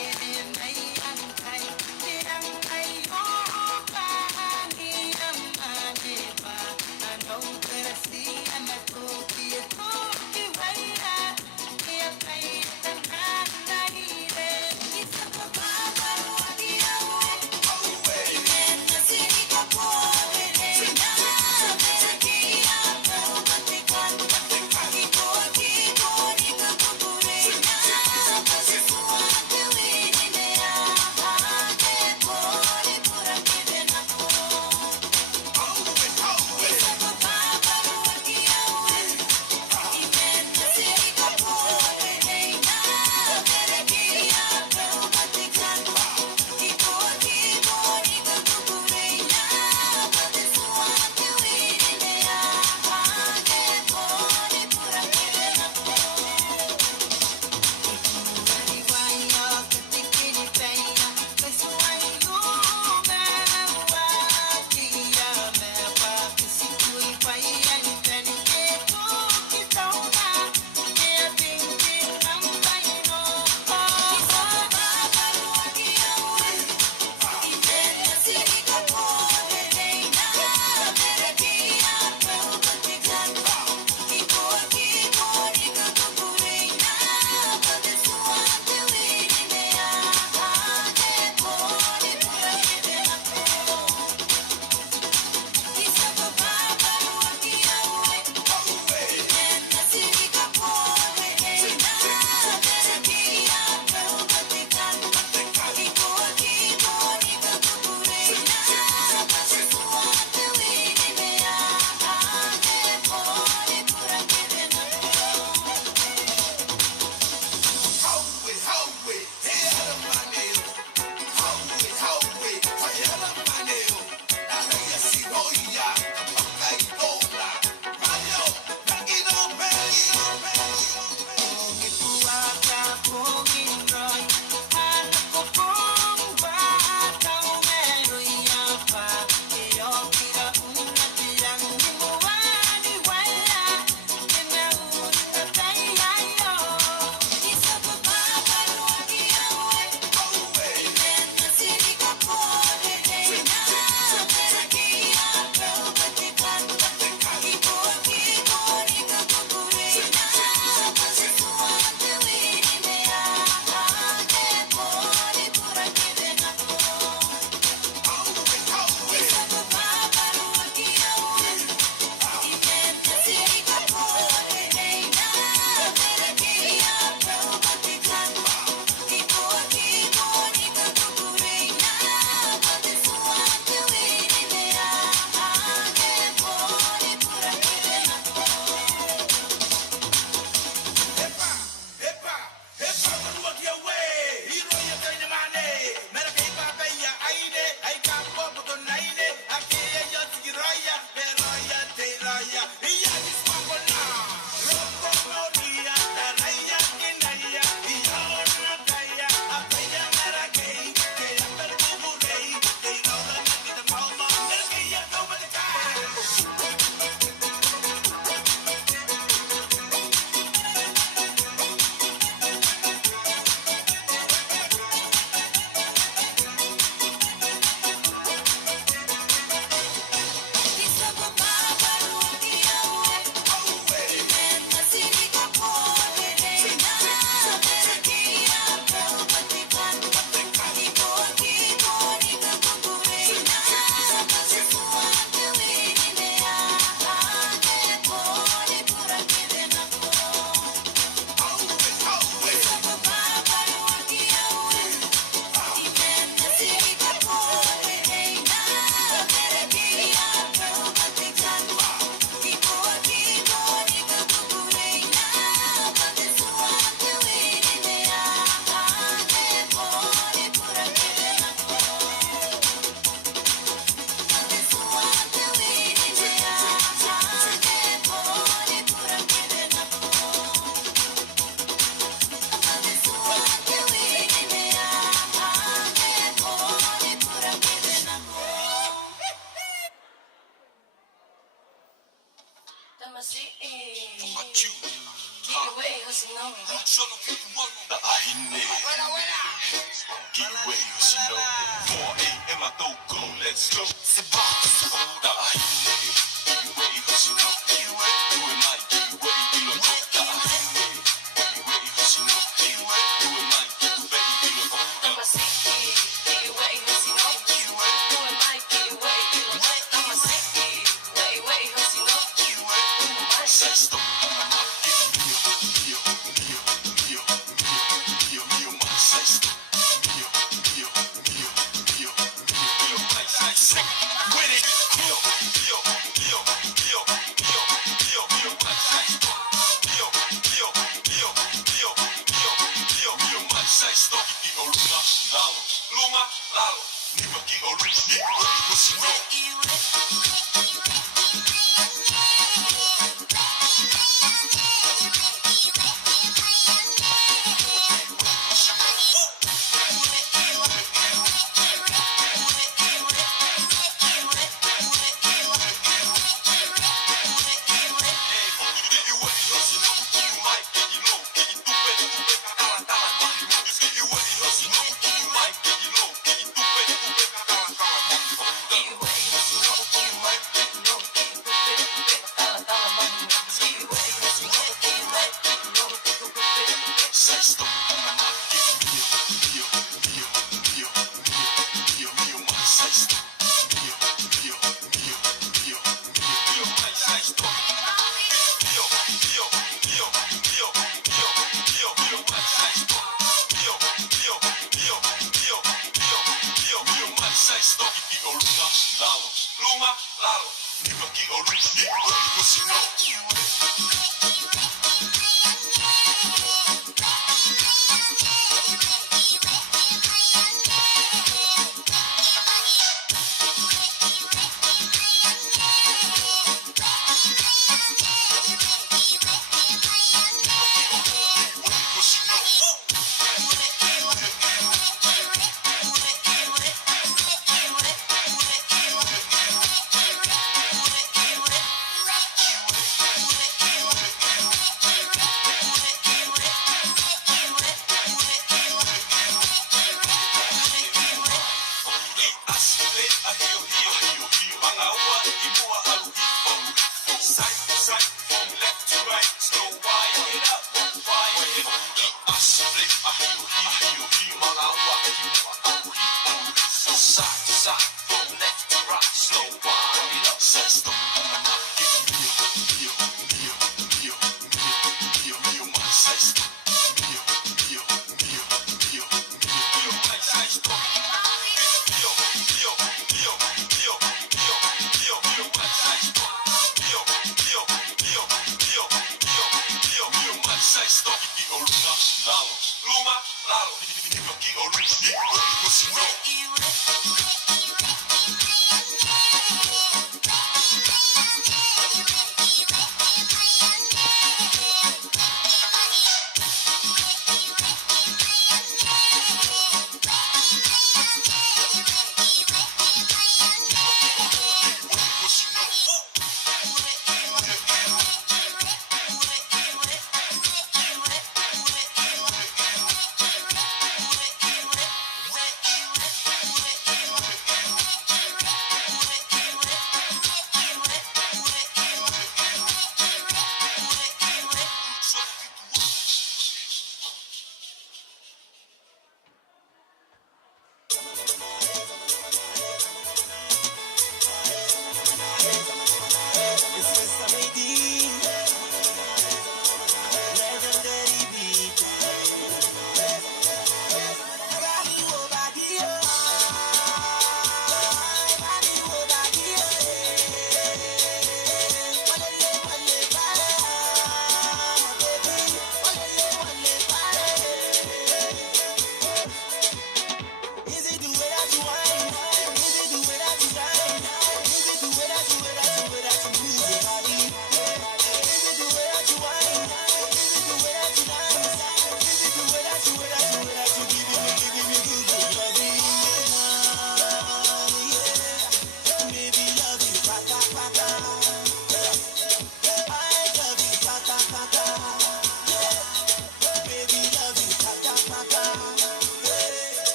Lalo,